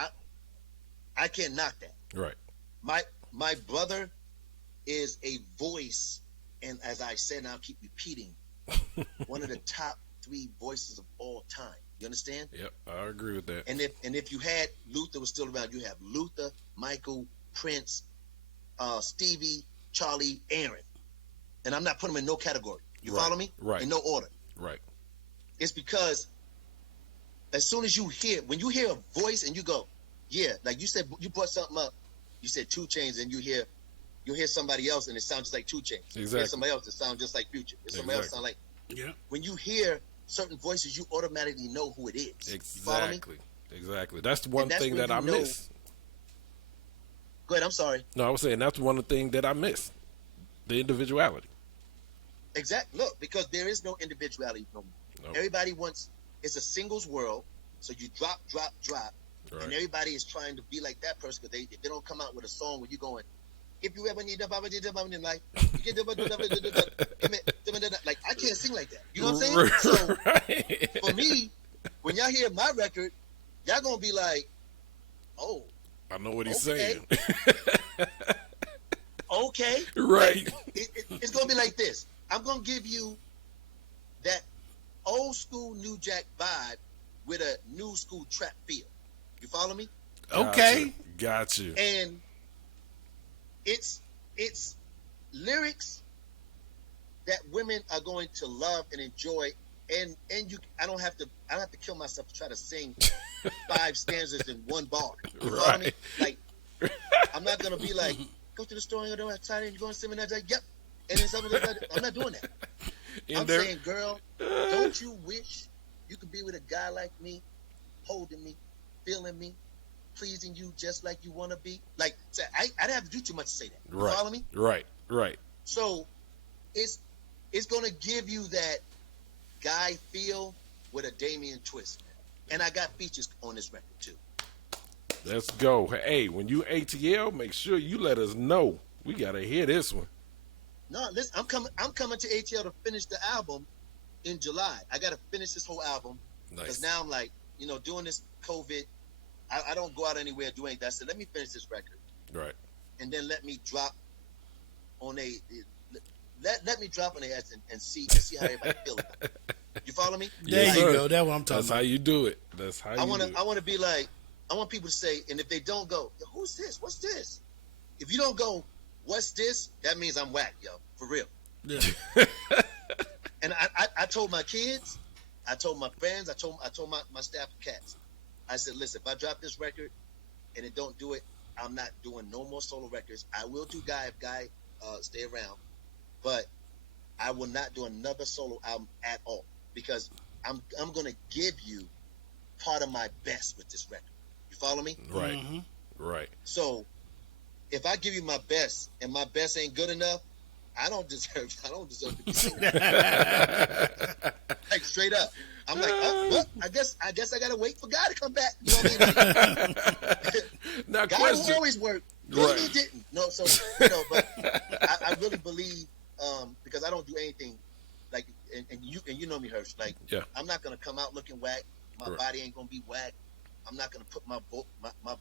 I can't knock that. Right. My brother is a voice, and as I said, and I'll keep repeating, one of the top 3 voices of all time. You understand? Yep, I agree with that. And if you had Luther was still around, you have Luther, Michael, Prince, Stevie, Charlie, Aaron. And I'm not putting them in no category. You Right, follow me? right. In no order. Right. It's because as soon as when you hear a voice and you go, yeah, like you said, you brought something up. You said 2 Chainz, and you'll hear somebody else, and it sounds just like 2 Chainz. Exactly. You hear somebody else that sounds just like Future. There's somebody else Exactly. sound like. Yeah. When you hear certain voices, you automatically know who it is. You follow me? Exactly. Exactly. That's one that's thing when that I you know- miss. Go ahead. I'm sorry. No, I was saying that's one of the things that I miss. The individuality. Exactly. Look, because there is no individuality no more. Nope. Everybody wants, it's a singles world, so you drop, Right. and everybody is trying to be like that person because if they don't come out with a song where you're going, if you ever need a Baba in life, you get like I can't sing like that. You know what I'm saying? So Right. for me, when y'all hear my record, y'all gonna be like, oh, I know what he's Okay. saying. okay. Right. It's gonna be like this. I'm gonna give you that old school New Jack vibe with a new school trap feel. You follow me? Okay. Got you. And it's lyrics that women are going to love and enjoy. And I don't have to kill myself to try to sing 5 stanzas in one bar. You follow me? Right. Like I'm not gonna be like, go to the store and go outside and you're gonna sing me that. Like, yep. And then something like that. I'm not doing that. I'm saying, girl, don't you wish you could be with a guy like me, holding me, feeling me, pleasing you just like you want to be? Like, I didn't have to do too much to say that. You Right. follow me? Right. Right. So it's going to give you that guy feel with a Damion twist. And I got features on this record, too. Let's go. Hey, when you ATL, make sure you let us know. We got to hear this one. No, listen, I'm coming to ATL to finish the album in July. I got to finish this whole album because Nice. now I'm like, doing this COVID, I don't go out anywhere doing that. So let me finish this record Right. and then let me drop on let me drop on the ass and see how everybody feels about it. You follow me? There Yes, you sir. go. That's what I'm talking That's how about. you do it. That's how I you do it. want to be like, I want people to say, and if they don't go, who's this? What's this? If you don't go, what's this? That means I'm whack, yo, for real. Yeah. And I told my kids, I told my friends, I told my staff of cats. I said, listen, if I drop this record and it don't do it, I'm not doing no more solo records. I will do Guy if Guy stay around, but I will not do another solo album at all because I'm gonna give you part of my best with this record. You follow me? Right. Mhm. Right. So if I give you my best and my best ain't good enough, I don't deserve to be seen. Like straight up. I'm like, well, I guess I gotta wait for God to come back. You know what I mean? Like, Now, God will question. always work. Right. He didn't. No, so but I really believe because I don't do anything like and you know me, Hirsch. Like Yeah. I'm not gonna come out looking whack. My Right. body ain't gonna be whack. I'm not gonna put my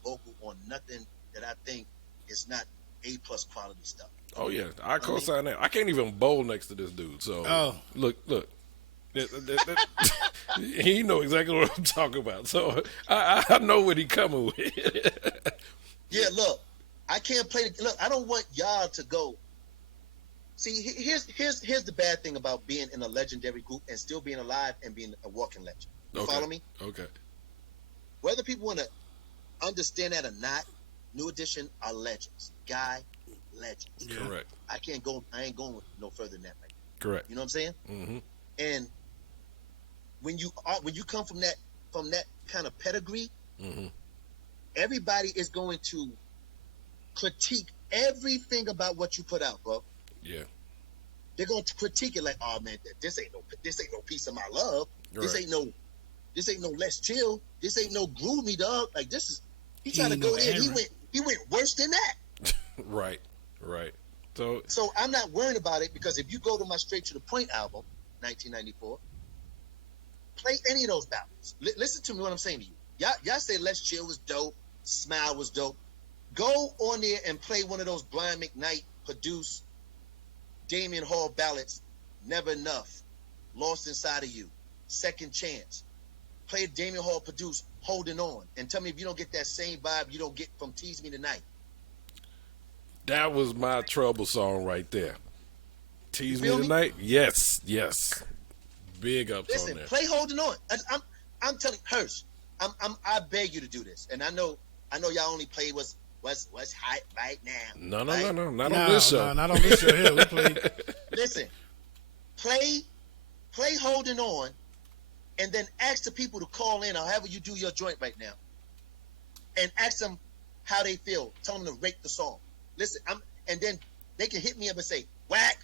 vocal on nothing that I think is not A+ quality stuff. Oh yeah, I co-sign that. I can't even bowl next to this dude. So Oh. look. He know exactly what I'm talking about. So I know what he coming with. Yeah, look, I can't play. Look, I don't want y'all to go. See, here's the bad thing about being in a legendary group and still being alive and being a walking legend. You Okay. follow me? Okay. Whether people want to understand that or not, New Edition are legends. Guy, legends. Yeah. Correct. I ain't going no further than that. Right? Correct. You know what I'm saying? Mm-hmm. And when you come from that kind of pedigree, Mm-hmm. everybody is going to critique everything about what you put out, bro. Yeah. they're gonna critique it like, oh man, this ain't no piece of my love. This Right. ain't no Let's Chill. This ain't no Groove Me, dog. Like this is he He tried to ain't go no there. Aaron. He went worse than that. Right. So So I'm not worried about it because if you go to my Straight to the Point album, 1994, play any of those ballads. Listen to me what I'm saying to you. Y'all say Let's Chill was dope, Smile was dope. Go on there and play one of those Brian McKnight produced Damion Hall ballads. Never Enough, Lost Inside of You, Second Chance. Play Damion Hall produced Holding On, and tell me if you don't get that same vibe you don't get from Tease Me Tonight. that was my trouble song right there. Tease Me feel me? Tonight? Yes. Big ups on Listen, that. play Holding On. I'm telling Hirsch, I beg you to do this, and I know y'all only play what's hot right now. No, right? not on this show. No, not on this show here. We play. Listen, play Holding On, and then ask the people to call in, or however you do your joint right now, and ask them how they feel. Tell them to rate the song. Listen, and then they can hit me up and say whack,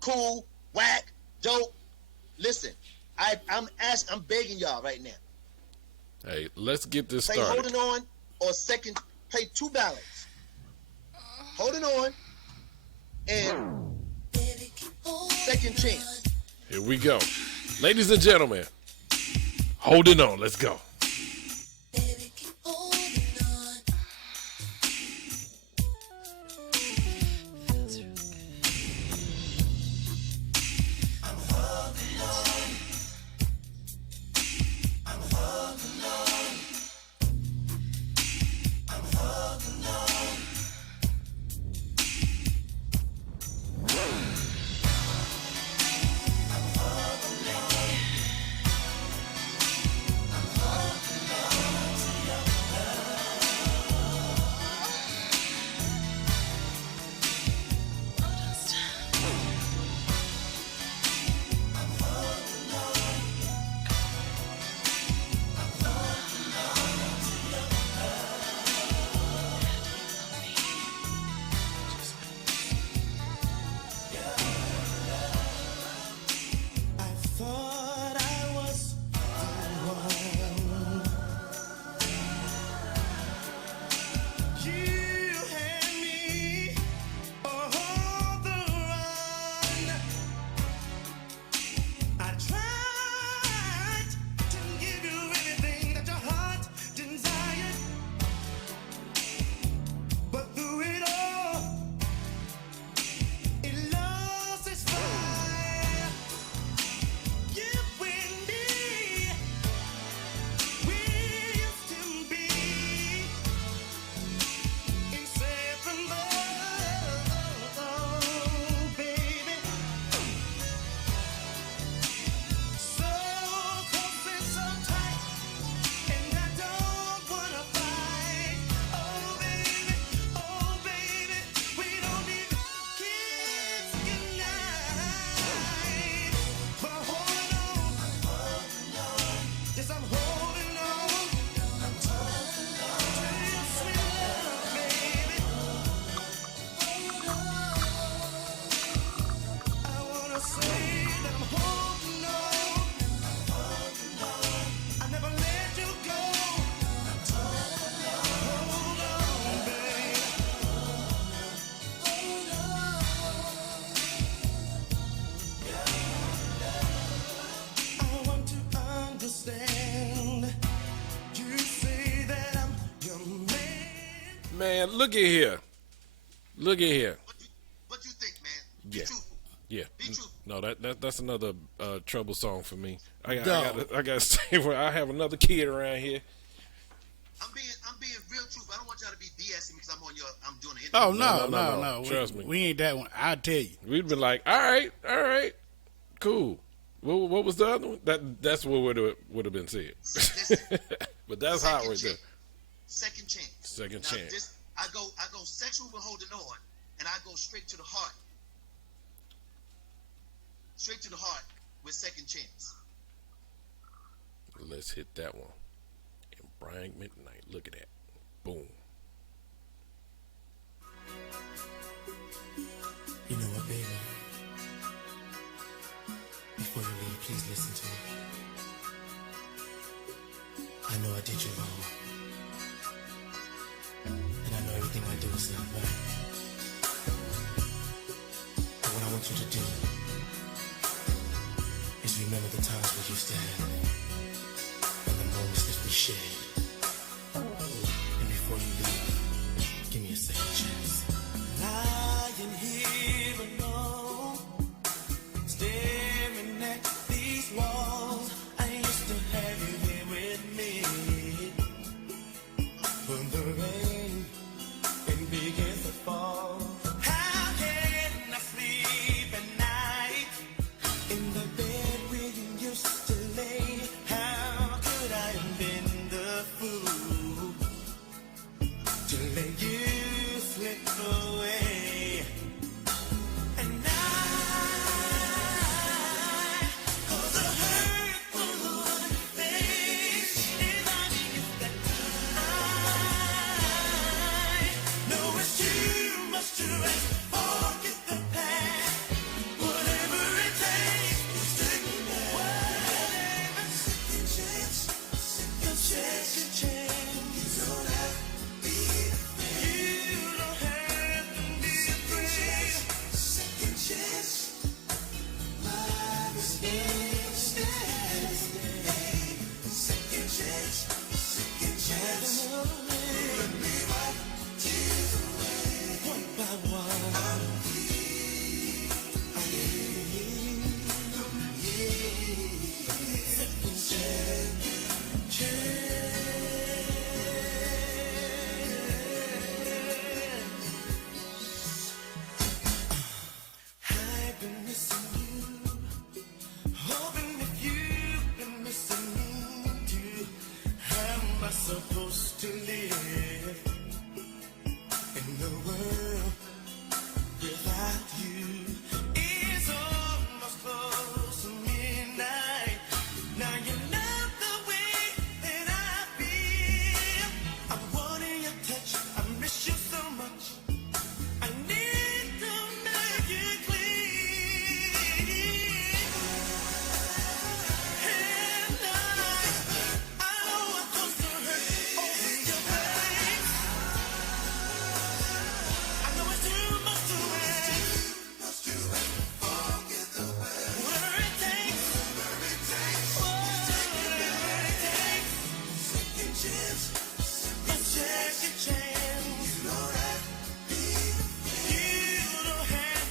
cool, whack, dope. Listen, I'm begging y'all right now. Hey, let's get this Play started. Holding On or second. Play two ballads. Holding On and Second Chance. Here we go. Ladies and gentlemen, holding on. Let's go. I thought I was the one. You had me on the run. I tried to give you anything that your heart desired, but through it all, it lost its fire. You and me, we used to be inseparable, baby. So close and so tight, and I don't wanna fight. Oh baby, we don't need kiss goodnight. But I'm holding on, yes I'm holding on to your sweet love, baby. I wanna say that I'm holding on. I never let you go. Hold on, baby. I want to understand. You say that I'm your man. Man, look at here. Look at here. What you think, man? Be Yeah. truthful. Yeah. Be truthful. No, that's another trouble song for me. I Dog. gotta say where I have another kid around here. I'm being real truthful. I don't want y'all to be BSing me because I'm doing an interview. Oh No, no. trust me. We ain't that one. I'll tell you. We'd been like, all right, cool. What was the other one? That's what would have been said. Listen, But that's hot second right there. chance. Second chance. Second Now, chance. I go sexual with Holding On, and I go straight to the heart. Straight to the heart with Second Chance. Let's hit that one. And Brian Midnight. Look at that. Boom. You know what, baby? did you wrong. And I know everything I do is not right. But what I want you to do is remember the times we used to have and the moments that we shared. And before you leave, give me a second chance. Lying here alone, staring at these walls. I used to have you here with me. When the rain it begins to fall, how can I sleep at night in the bed where you used to lay? How could I have been the fool to let you slip away? And cause the hurtful things is obvious that I know it's too much to ask. Forget the past, whatever it takes to take me back. Whatever, second chance, second chance. You don't have to be afraid. You don't have to be afraid. Second chance. My mistakes. Second chance, second chance. Let me wipe tears away. One by one. I'm healed. Second chance. I've been missing you. Hoping if you've been missing me too. How am I supposed to live in the world without you? It's almost close to midnight. Now you know the way that I feel. I wanted your touch. I miss you so much. I need to make it clear. And I know it comes to hurt over your pain. I know it's too much to ask. Forget the past. Whatever it takes. Whatever it takes. Second chance. A second chance. You don't have to be afraid. You don't have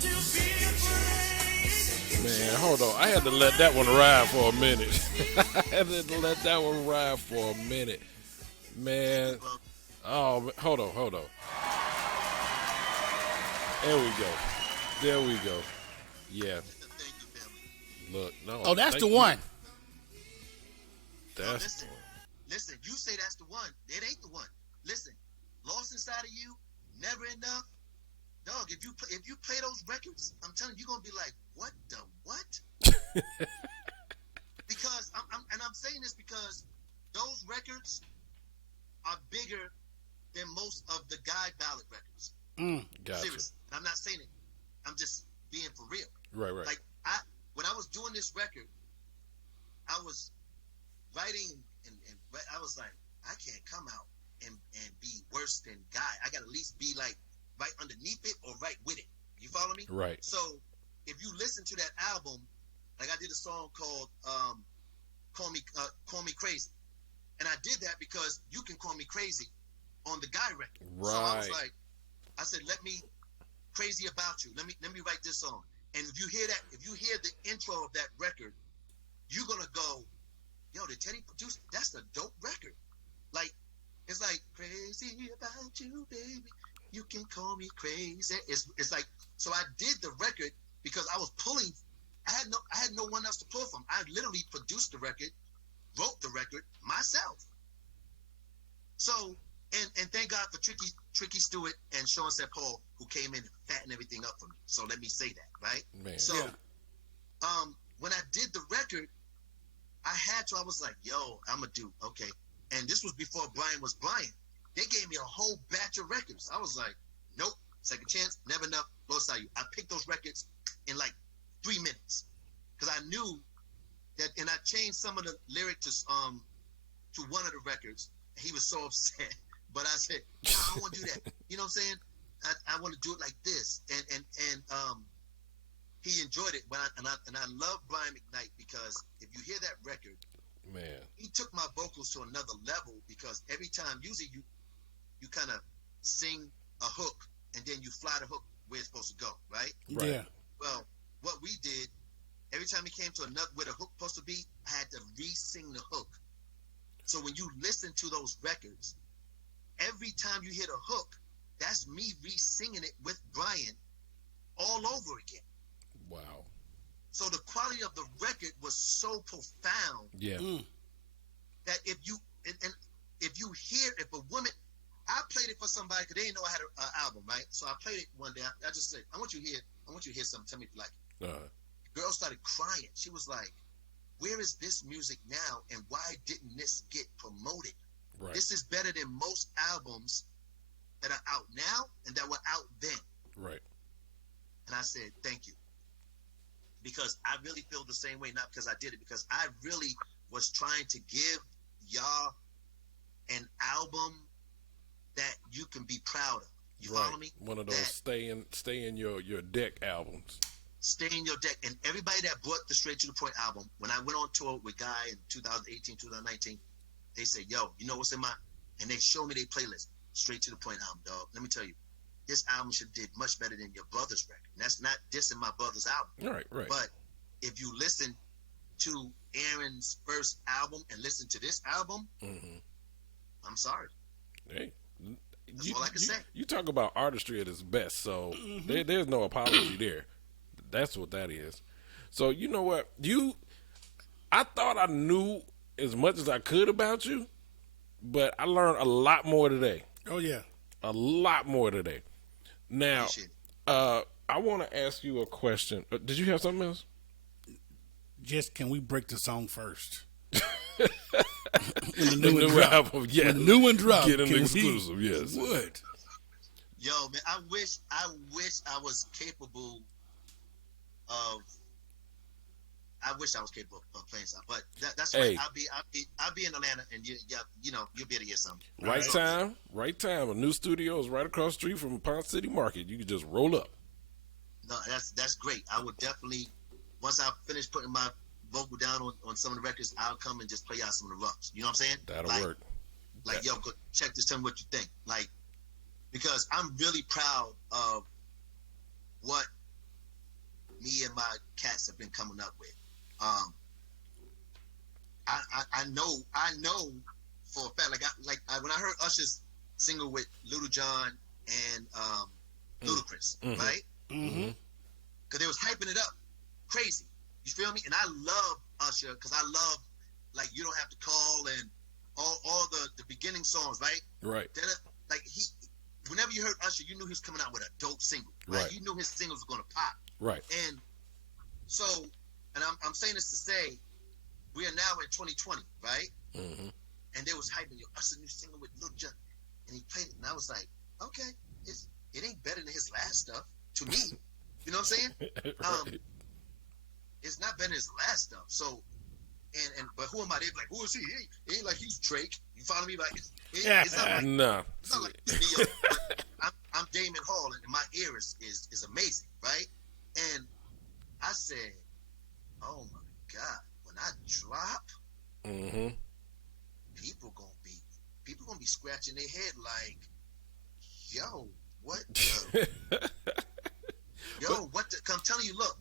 to be afraid. Man, hold on. I had to let that one ride for a minute. I had to let that one ride for a minute. Man. Oh, hold on. There we go. Yeah. Thank you, family. Look, no. Oh, that's thank the you. one. That's Listen, listen. You say that's the one. It ain't the one. Listen, Lost Inside of You, Never Enough. Dog, if you play those records, I'm telling you, you're gonna be like, what the what? Because I'm saying this because those records are bigger than most of the Guy Ballad records. Gotcha. Seriously, and I'm not saying it. I'm just being for real. Right. Like when I was doing this record, I was writing and I was like, I can't come out and be worse than Guy. I got to at least be like right underneath it or right with it. You follow me? Right. So if you listen to that album, like I did a song called "Call Me Crazy," and I did that because You Can Call Me Crazy on the Guy record. Right. So I was like, I said, let me Crazy About You. Let me write this song. And if you hear the intro of that record, you're gonna go, yo, did Teddy produce? That's a dope record. Like, it's like crazy about you, baby. You can call me crazy. It's like, so I did the record because I was pulling. I had no one else to pull from. I literally produced the record, wrote the record myself. So, and thank God for Tricky Stewart and Sean Seth Paul, who came in and fattened everything up for me. So let me say that, right? Man. So, when I did the record, I was like, yo, I'm gonna do, okay. And this was before Brian was Brian. They gave me a whole batch of records. I was like, nope, Second Chance, Never Enough, Lost Sight of You. I picked those records in like 3 minutes. Because I knew that, and I changed some of the lyric to to one of the records. And he was so upset. But I said, no, I don't want to do that. You know what I'm saying? I want to do it like this. And he enjoyed it. But I love Brian McKnight because if you hear that record, Man. he took my vocals to another level because every time, usually you kind of sing a hook and then you fly the hook where it's supposed to go, right? Yeah. Well, what we did, every time he came to another where the hook supposed to be, I had to re-sing the hook. So when you listen to those records, every time you hear the hook, that's me re-singing it with Brian all over again. Wow. So the quality of the record was so profound Yeah. that if you hear, if a woman, I played it for somebody because they didn't know I had an album, right? So I played it one day. I just said, I want you to hear something. Tell me if you like it. The girl started crying. She was like, where is this music now, and why didn't this get promoted? Right. This is better than most albums that are out now and that were out then. Right. And I said, thank you. Because I really feel the same way, not because I did it, because I really was trying to give y'all an album that you can be proud of. You follow me? One of those stay in your deck albums. Stay in your deck. And everybody that bought the Straight to the Point album, when I went on tour with Guy in 2018, 2019, they said, yo, you know what's in my, and they showed me their playlist, Straight to the Point album, dog. Let me tell you, this album should have did much better than your brother's record. And that's not dissing my brother's album. Right. But if you listen to Aaron's first album and listen to this album, I'm sorry. Hey. That's all I can say. You talk about artistry at its best, so there's no apology there. That's what that is. So you know what? I thought I knew as much as I could about you, but I learned a lot more today. Oh yeah. A lot more today. Now, I want to ask you a question. Did you have something else? Just can we break the song first? The new album, yeah. When the new one dropped, get an exclusive, yes. Would. Yo, man, I wish I was capable of. I wish I was capable of playing something, but that's Hey. right. I'll be in Atlanta, and you'll be able to hear something. Right time. A new studio is right across the street from Pond City Market. You can just roll up. No, that's great. I would definitely, once I finish putting my vocal down on some of the records, I'll come and just play out some of the roughs. You know what I'm saying? That'll work. Like, yo, go check this, tell me what you think. Like, because I'm really proud of what me and my cats have been coming up with. I know for a fact, when I heard Usher's single with Little John and Ludacris, right? Because they was hyping it up crazy. You feel me? And I love Usher because I love, like, You Don't Have to Call and all the beginning songs, right? Right. Then, whenever you heard Usher, you knew he was coming out with a dope single. Right? You knew his singles were going to pop. Right. And so, and I'm saying this to say, we are now in 2020, right? And they was hyping Usher new single with Lil Jon, and he played it, and I was like, okay, it ain't better than his last stuff to me. You know what I'm saying? Right. It's not better than his last stuff. So, but who am I? They be like, who is he? He ain't like he's Drake. You follow me? Like, it's not like, no. it's not like me. I'm Damon Hall, and my ear is amazing, right? And I said, oh my God, when I drop, people gonna be scratching their head like, yo, what the, what the, I'm telling you, look,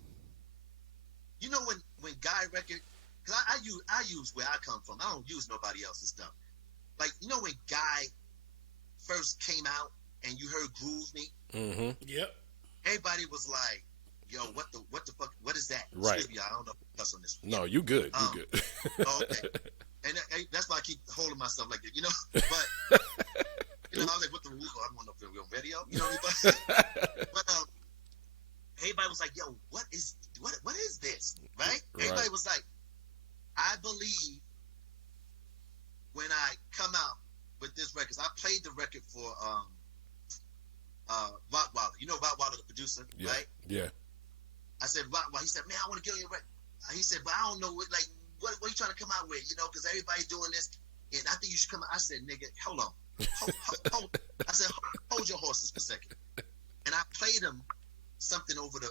you know when Guy record, because I use where I come from, I don't use nobody else's stuff. Like, you know when Guy first came out and you heard Groove Me? Yep. Everybody was like, yo, what the fuck, what is that? Right. Excuse me, I don't know cuss on this one. No, you good. You good. Okay. And that's why I keep holding myself like that, you know? But, you know, I was like, what the rules are? I don't know if they're on radio, you know what I mean? But everybody was like, yo, what is this? Right? Everybody was like, I believe when I come out with this record, 'cause I played the record for Rottweiler. You know Rottweiler, the producer, right? Yeah. I said, Rottweiler. He said, man, I want to get on your record. He said, but I don't know what are you trying to come out with? You know, because everybody's doing this. and I think you should come out. I said, nigga, hold on. I said, hold your horses for a second. And I played him something over the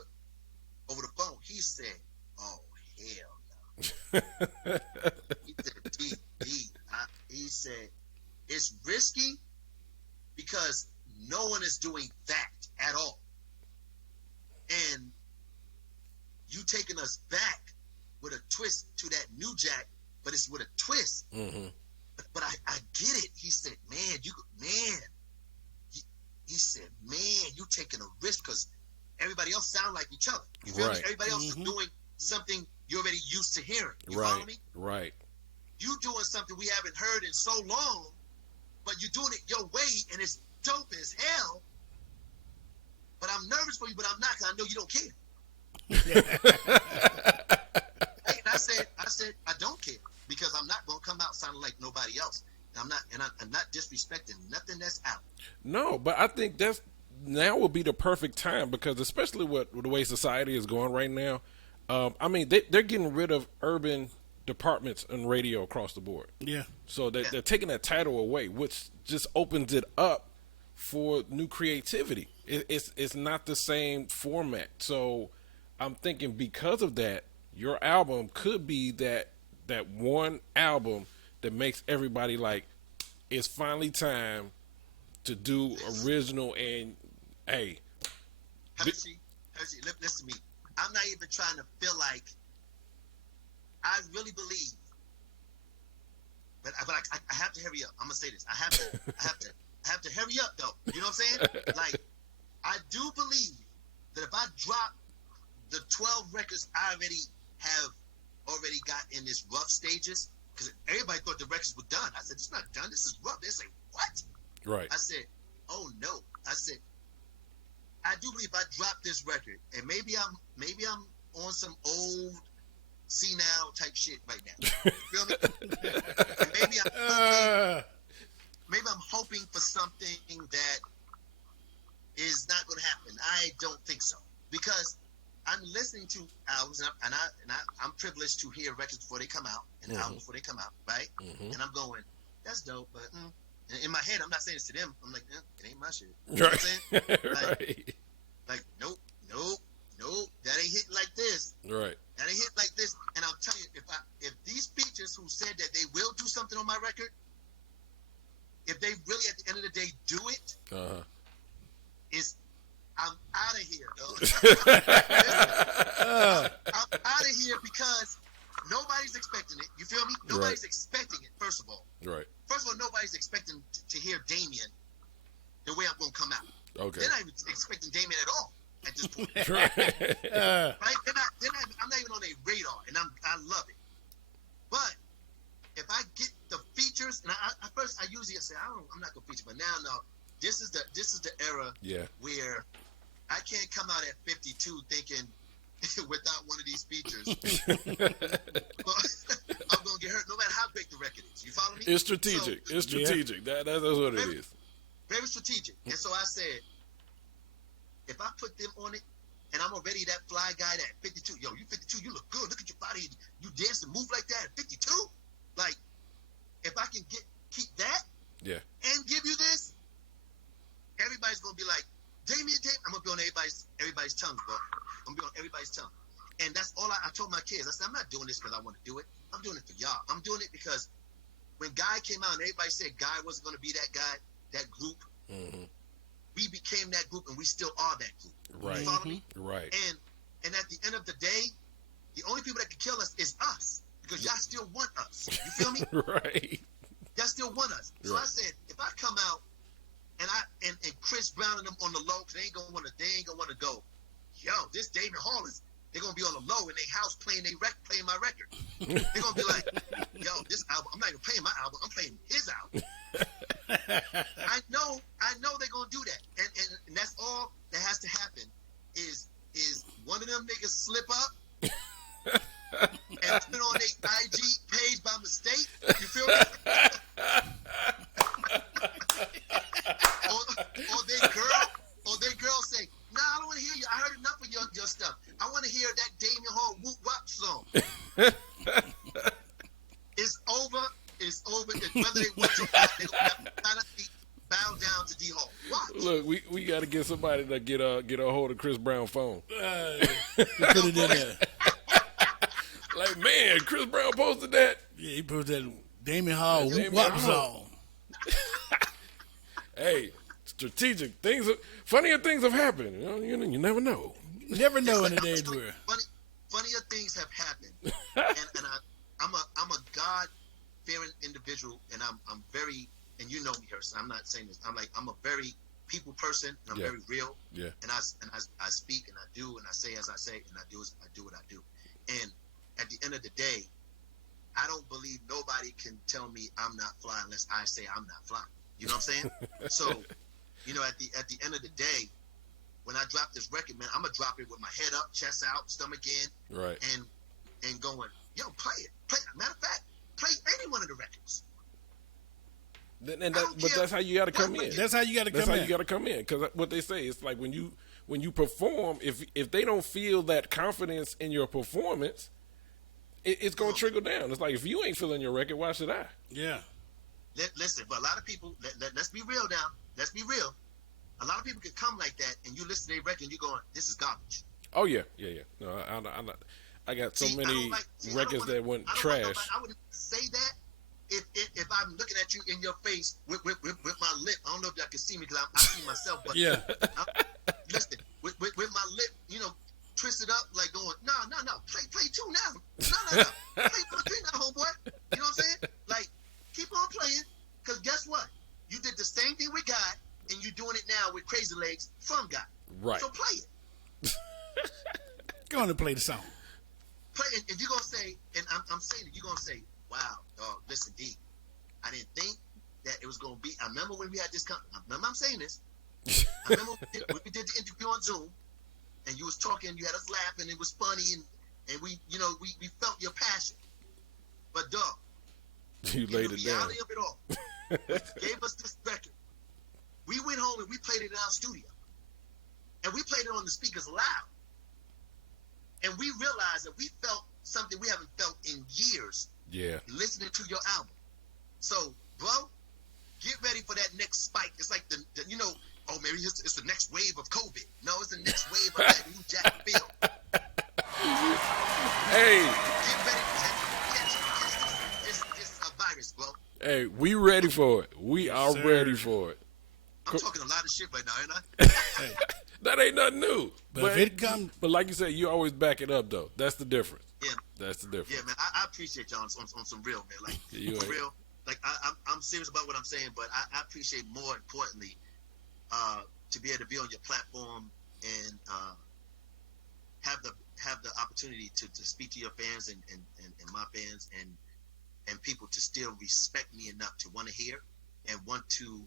phone. He said, oh, hell no. He said, he said, it's risky because no one is doing that at all. And you taking us back with a twist to that New Jack, but it's with a twist. Mm-hmm. But I get it. He said, man, he said, man, you taking a risk because everybody else sound like each other. You feel me? Everybody else is doing something you're already used to hearing. You follow me? Right. You doing something we haven't heard in so long, but you're doing it your way, and it's dope as hell. But I'm nervous for you, but I'm not, because I know you don't care. And I said, I don't care, because I'm not going to come out sounding like nobody else. And I'm not disrespecting nothing that's out. No, but I think now would be the perfect time, because especially with the way society is going right now, I mean, they're getting rid of urban departments in radio across the board. Yeah. So they're taking that title away, which just opens it up for new creativity. It's not the same format. So I'm thinking because of that, your album could be that one album that makes everybody like, it's finally time to do original. And hey, Hershey, listen to me. I'm not even trying to feel like I really believe, but I have to hurry up. I'm gonna say this. I have to hurry up though. You know what I'm saying? Like, I do believe that if I drop the 12 records I already got in this rough stages, because everybody thought the records were done. I said, it's not done. This is rough. They say, what? Right. I said, oh no. I said, I do believe if I drop this record, and maybe I'm on some old senile type shit right now. You feel me? And maybe I'm hoping for something that is not going to happen. I don't think so, because I'm listening to albums, and I'm privileged to hear records before they come out, and albums before they come out, right? And I'm going, that's dope, but in my head, I'm not saying this to them. I'm like, it ain't my shit. You know what I'm saying? Like, nope, that ain't hitting like this. Right. That ain't hitting like this. And I'll tell you, if these features who said that they will do something on my record, if they really at the end of the day do it, I'm out of here, dog. I'm out of here because nobody's expecting it. You feel me? Nobody's expecting it, first of all. Right. First of all, nobody's expecting to hear Damion the way I'm going to come out. Okay. They're not even expecting Damion at all at this point. Right. Right? I'm not even on their radar, and I love it. But if I get the features, and at first I usually say I'm not gonna feature, but now no, this is the era where I can't come out at 52 thinking without one of these features, I'm gonna get hurt no matter how great the record is. You follow me? It's strategic. So, it's strategic. That's what it is. Very strategic. And so I said, if I put them on it, and I'm already that fly guy that 52, yo, you 52, you look good. Look at your body. You dance and move like that at 52. Like, if I can keep that, and give you this, everybody's gonna be like, Damion. I'm gonna be on everybody's tongue, bro. I'm gonna be on everybody's tongue. And that's all I told my kids. I said, I'm not doing this because I want to do it. I'm doing it for y'all. I'm doing it because when Guy came out and everybody said Guy wasn't gonna be that guy, that group, we became that group, and we still are that group. Right. You follow me? Right. And at the end of the day, the only people that can kill us is us, because y'all still want us. You feel me? Right. Y'all still want us. So I said, if I come out and Chris Brown and them on the low, because they ain't gonna want to go, yo, this David Hall is. They're gonna be on the low in their house playing my record. They're gonna be like, yo, this album, I'm not even playing my album, I'm playing his album. I know they're gonna do that, and that's all that has to happen is one of them niggas slip up and put it on their IG page by mistake. You feel me? or their girl say, nah, I don't want to hear you. I heard enough of your stuff. I want to hear that Damion Hall Whoop Wop song. It's over. Whether somebody to get a hold of Chris Brown's phone. Put it in there. Like, man, Chris Brown posted that. Yeah, he put that Damion Hall Damion whoop Hall. song. Hey, strategic things. Funnier things have happened. You never know. You never know in the days where. Funnier things have happened, and I'm a God-fearing individual, and I'm very, and you know me, Harrison. I'm not saying this. I'm a very people person, and I'm very real. Yeah. And I speak and I do and I say as I say and I do what I do. And at the end of the day, I don't believe nobody can tell me I'm not fly unless I say I'm not fly. You know what I'm saying? So, at the end of the day, when I drop this record, man, I'm gonna drop it with my head up, chest out, stomach in, right, and going, yo, play it. Matter of fact, play any one of the records. But that's how you got to come in. That's how you got to come in. That's how you got to come in. Because what they say, it's like when you perform, if they don't feel that confidence in your performance, it's gonna trickle down. It's like, if you ain't feeling your record, why should I? Yeah. Listen, but a lot of people. Let's be real now. Let's be real. A lot of people can come like that, and you listen to their record, and you're going, "This is garbage." Oh yeah. No, I got so many records that went trash. I wouldn't say that if I'm looking at you in your face with my lip. I don't know if y'all can see me because I see myself, but yeah. Listen, with my lip, twisted up, like going, no, play two now, no, play three now, homeboy. You know what I'm saying? Like, keep on playing, because guess what? You did the same thing with God, and you're doing it now with Crazy Legs from God. Right. So play it. Go on and play the song. Play it, and you're gonna say, and I'm saying it, you're gonna say, wow, dog, listen, D, I didn't think that it was gonna be. I remember when we had this. I'm saying this. I remember when we did the interview on Zoom, and you was talking, you had us laughing, it was funny, and we felt your passion. But dog, you laid it down. The reality of it all gave us this record. We went home and we played it in our studio, and we played it on the speakers loud, and we realized that we felt something we haven't felt in years. Yeah. Listening to your album. So, bro, get ready for that next spike. It's like the maybe it's the next wave of COVID. No, it's the next wave of that new Jack Field. Hey. Get ready for that. It's a virus, bro. Hey, we ready for it. We are ready for it. I'm talking a lot of shit right now, ain't I? Hey, that ain't nothing new. But if it comes... But like you said, you always back it up, though. That's the difference. Yeah. That's the difference. Yeah, man. I appreciate y'all on some real, man. Like, for real. Like, I'm serious about what I'm saying, but I appreciate more importantly to be able to be on your platform and have the opportunity to speak to your fans and my fans and people to still respect me enough to want to hear and want to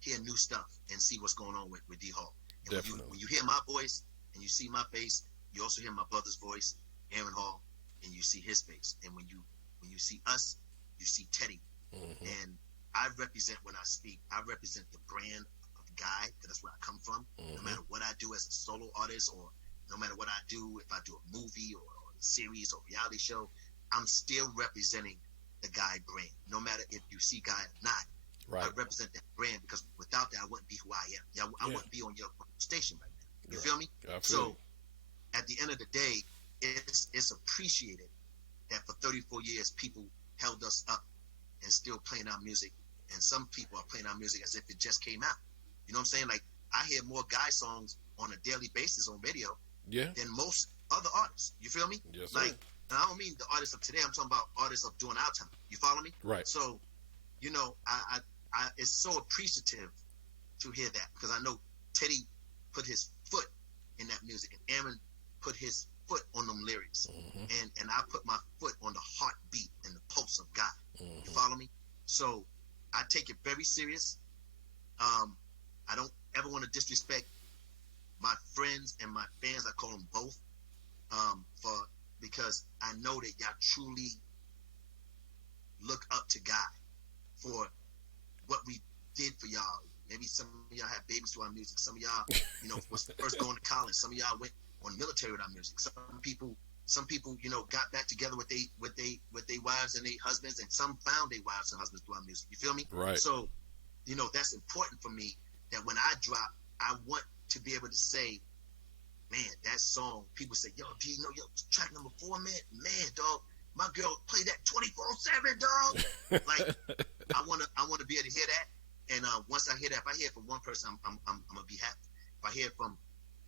hear new stuff and see what's going on with D Hall. And when you hear my voice and you see my face, you also hear my brother's voice, Aaron Hall, and you see his face. And when you see us, you see Teddy. Mm-hmm. And I represent, when I speak, I represent the brand of Guy, because that's where I come from. Mm-hmm. No matter what I do as a solo artist, or no matter what I do, if I do a movie or a series or reality show, I'm still representing the Guy brand. No matter if you see Guy or not, right. I represent that brand, because without that, I wouldn't be who I am. I wouldn't be on your station right now. You feel me? Absolutely. So at the end of the day, it's appreciated that for 34 years people held us up and still playing our music, and some people are playing our music as if it just came out. You know what I'm saying? Like, I hear more Guy songs on a daily basis on radio than most other artists. You feel me? Yes, like, and I don't mean the artists of today. I'm talking about artists of during our time. You follow me? Right. So, I it's so appreciative to hear that, because I know Teddy put his foot in that music, and Aaron put his foot on them lyrics, and I put my foot on the heartbeat and the pulse of God. You follow me? So I take it very serious. I don't ever want to disrespect my friends and my fans. I call them both, because I know that y'all truly look up to God for what we did for y'all. Maybe some of y'all had babies to our music. Some of y'all, was first going to college. Some of y'all went on military with our music. Some people, got back together with they wives and their husbands, and some found their wives and husbands through our music. You feel me? Right. So, that's important for me, that when I drop, I want to be able to say, man, that song, people say, yo, do you know your track number 4, man, dog, my girl play that 24/7, dog. Like, I wanna be able to hear that. And once I hear that, if I hear it from one person, I'm gonna be happy. If I hear it from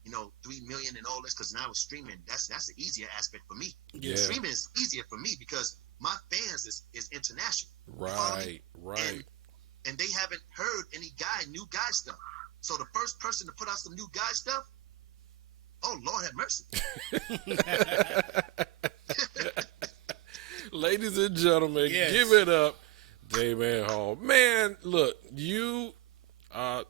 3 million and all this, because now with streaming, that's the easier aspect for me. Yeah. Streaming is easier for me because my fans is international. You follow me? Right. And they haven't heard any new guy stuff. So the first person to put out some new guy stuff, oh Lord have mercy. Ladies and gentlemen, give it up, Damion Hall. Man, look, you,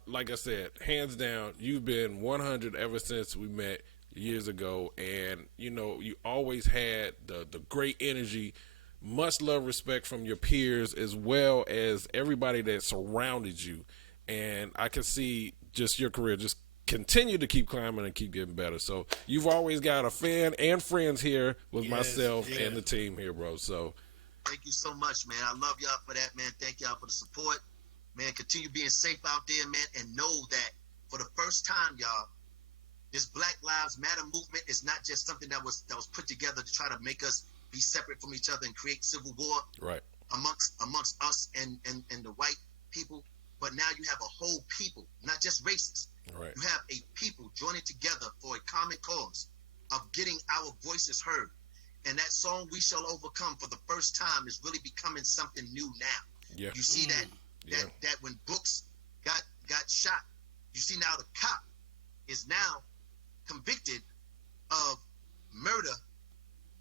like I said, hands down, you've been 100 ever since we met years ago. And, you always had the great energy, much love, respect from your peers, as well as everybody that surrounded you. And I can see just your career just continue to keep climbing and keep getting better. So you've always got a fan and friends here with myself and the team here, bro. So thank you so much, man. I love y'all for that, man. Thank y'all for the support, man. Continue being safe out there, man, and know that for the first time, y'all, this Black Lives Matter movement is not just something that was put together to try to make us be separate from each other and create civil war amongst us and the white people. But now you have a whole people, not just races. Right. You have a people joining together for a common cause of getting our voices heard. And that song, We Shall Overcome, for the first time is really becoming something new now. Yeah. You see that when Books got shot, you see now the cop is now convicted of murder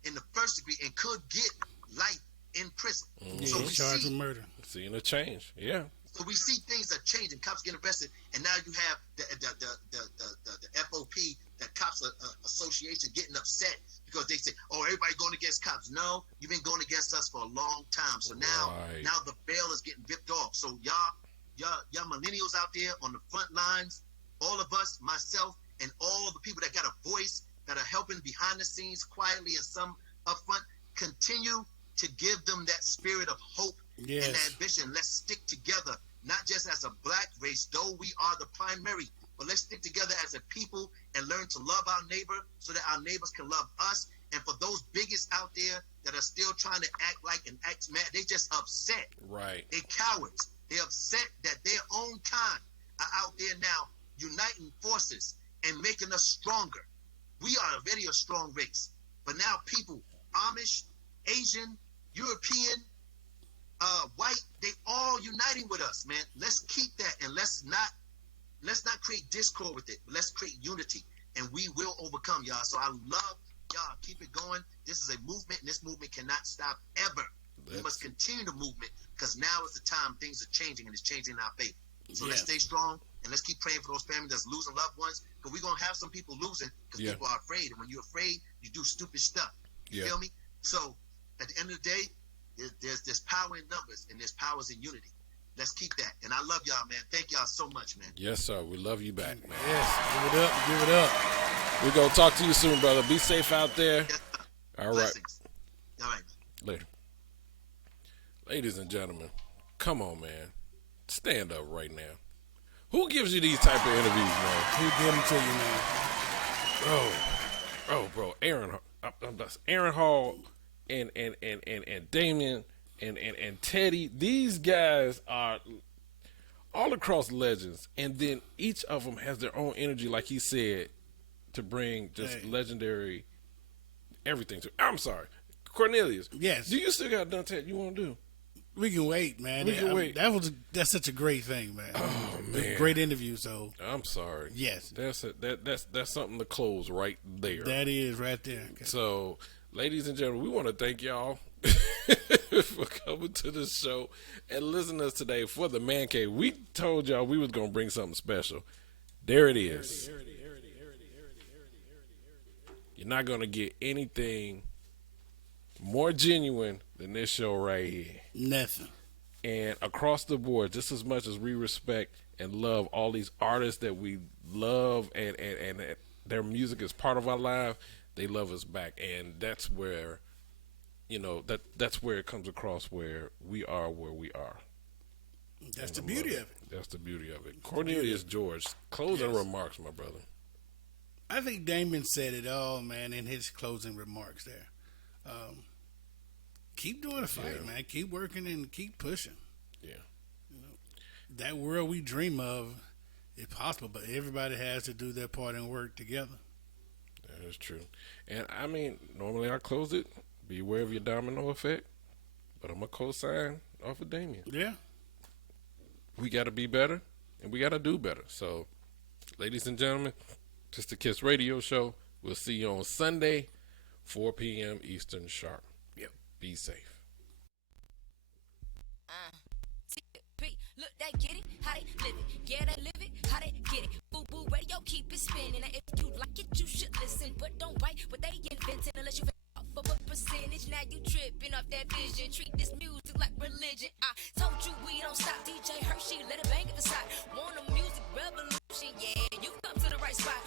in the first degree and could get life in prison. So we charged with murder. Seeing a change, yeah. So we see things are changing. Cops getting arrested, and now you have the FOP, the Cops Association, getting upset because they say, "Oh, everybody going against cops." No, you've been going against us for a long time. So now the veil is getting ripped off. So y'all millennials out there on the front lines, all of us, myself, and all the people that got a voice that are helping behind the scenes quietly and some up front, continue to give them that spirit of hope and ambition. Let's stick together, not just as a black race, though we are the primary, but let's stick together as a people and learn to love our neighbor so that our neighbors can love us. And for those bigots out there that are still trying to act like and act mad, they just upset. Right. They cowards. They upset that their own kind are out there now uniting forces and making us stronger. We are already a strong race, but now people, Amish, Asian, European, white, they all uniting with us, man. Let's keep that, and let's not create discord with it, but let's create unity, and we will overcome, y'all. So I love y'all. Keep it going. This is a movement, and this movement cannot stop ever. We must continue the movement because now is the time. Things are changing, and it's changing in our favor. So let's stay strong, and let's keep praying for those families that's losing loved ones, because we're going to have some people losing because people are afraid, and when you're afraid, you do stupid stuff. You feel me? So at the end of the day, there's power in numbers, and there's powers in unity. Let's keep that. And I love y'all, man. Thank y'all so much, man. Yes, sir. We love you back, man. Yes. Give it up. Give it up. We're going to talk to you soon, brother. Be safe out there. Yes, all right. Blessings. All right. Later. Ladies and gentlemen, come on, man. Stand up right now. Who gives you these type of interviews, man? Who give them to you, man? Bro. Aaron Hall and Damion and Teddy. These guys are all across legends, and then each of them has their own energy, like he said, to bring just legendary everything to. I'm sorry, Cornelius. Yes. Do you still got Dante? You want to do? We can wait, man. We can wait. That's such a great thing, man. Oh man, great interview. So I'm sorry. Yes, that's something to close right there. That is right there. Okay. So, ladies and gentlemen, we want to thank y'all for coming to the show and listening to us today for the Man Cave. We told y'all we was gonna bring something special. There it is. You're not gonna get anything more genuine than this show right here. Nothing. And across the board, just as much as we respect and love all these artists that we love and their music is part of our life, they love us back. And that's where, that's where it comes across, where we are where we are. That's the beauty of it. That's the beauty of it. Cornelius George, closing remarks, my brother. I think Damion said it all, man, in his closing remarks there. Keep doing the fight, man. Keep working and keep pushing. Yeah. That world we dream of is possible, but everybody has to do their part and work together. That is true. And I mean, normally I close it, be aware of your domino effect, but I'm going to co-sign off of Damion. Yeah. We got to be better, and we got to do better. So, ladies and gentlemen, just the Kiss Radio Show. We'll see you on Sunday, 4 p.m. Eastern sharp. Yep. Be safe. Look, they get it, how they live it. Yeah, they live it, how they get it. Boo boo radio, keep it spinning. Now, if you like it, you should listen. But don't write what they invented unless you off of a percentage. Now you tripping off that vision. Treat this music like religion. I told you we don't stop. DJ Hershey, let it bang at the side. Want a music revolution? Yeah, you come to the right spot.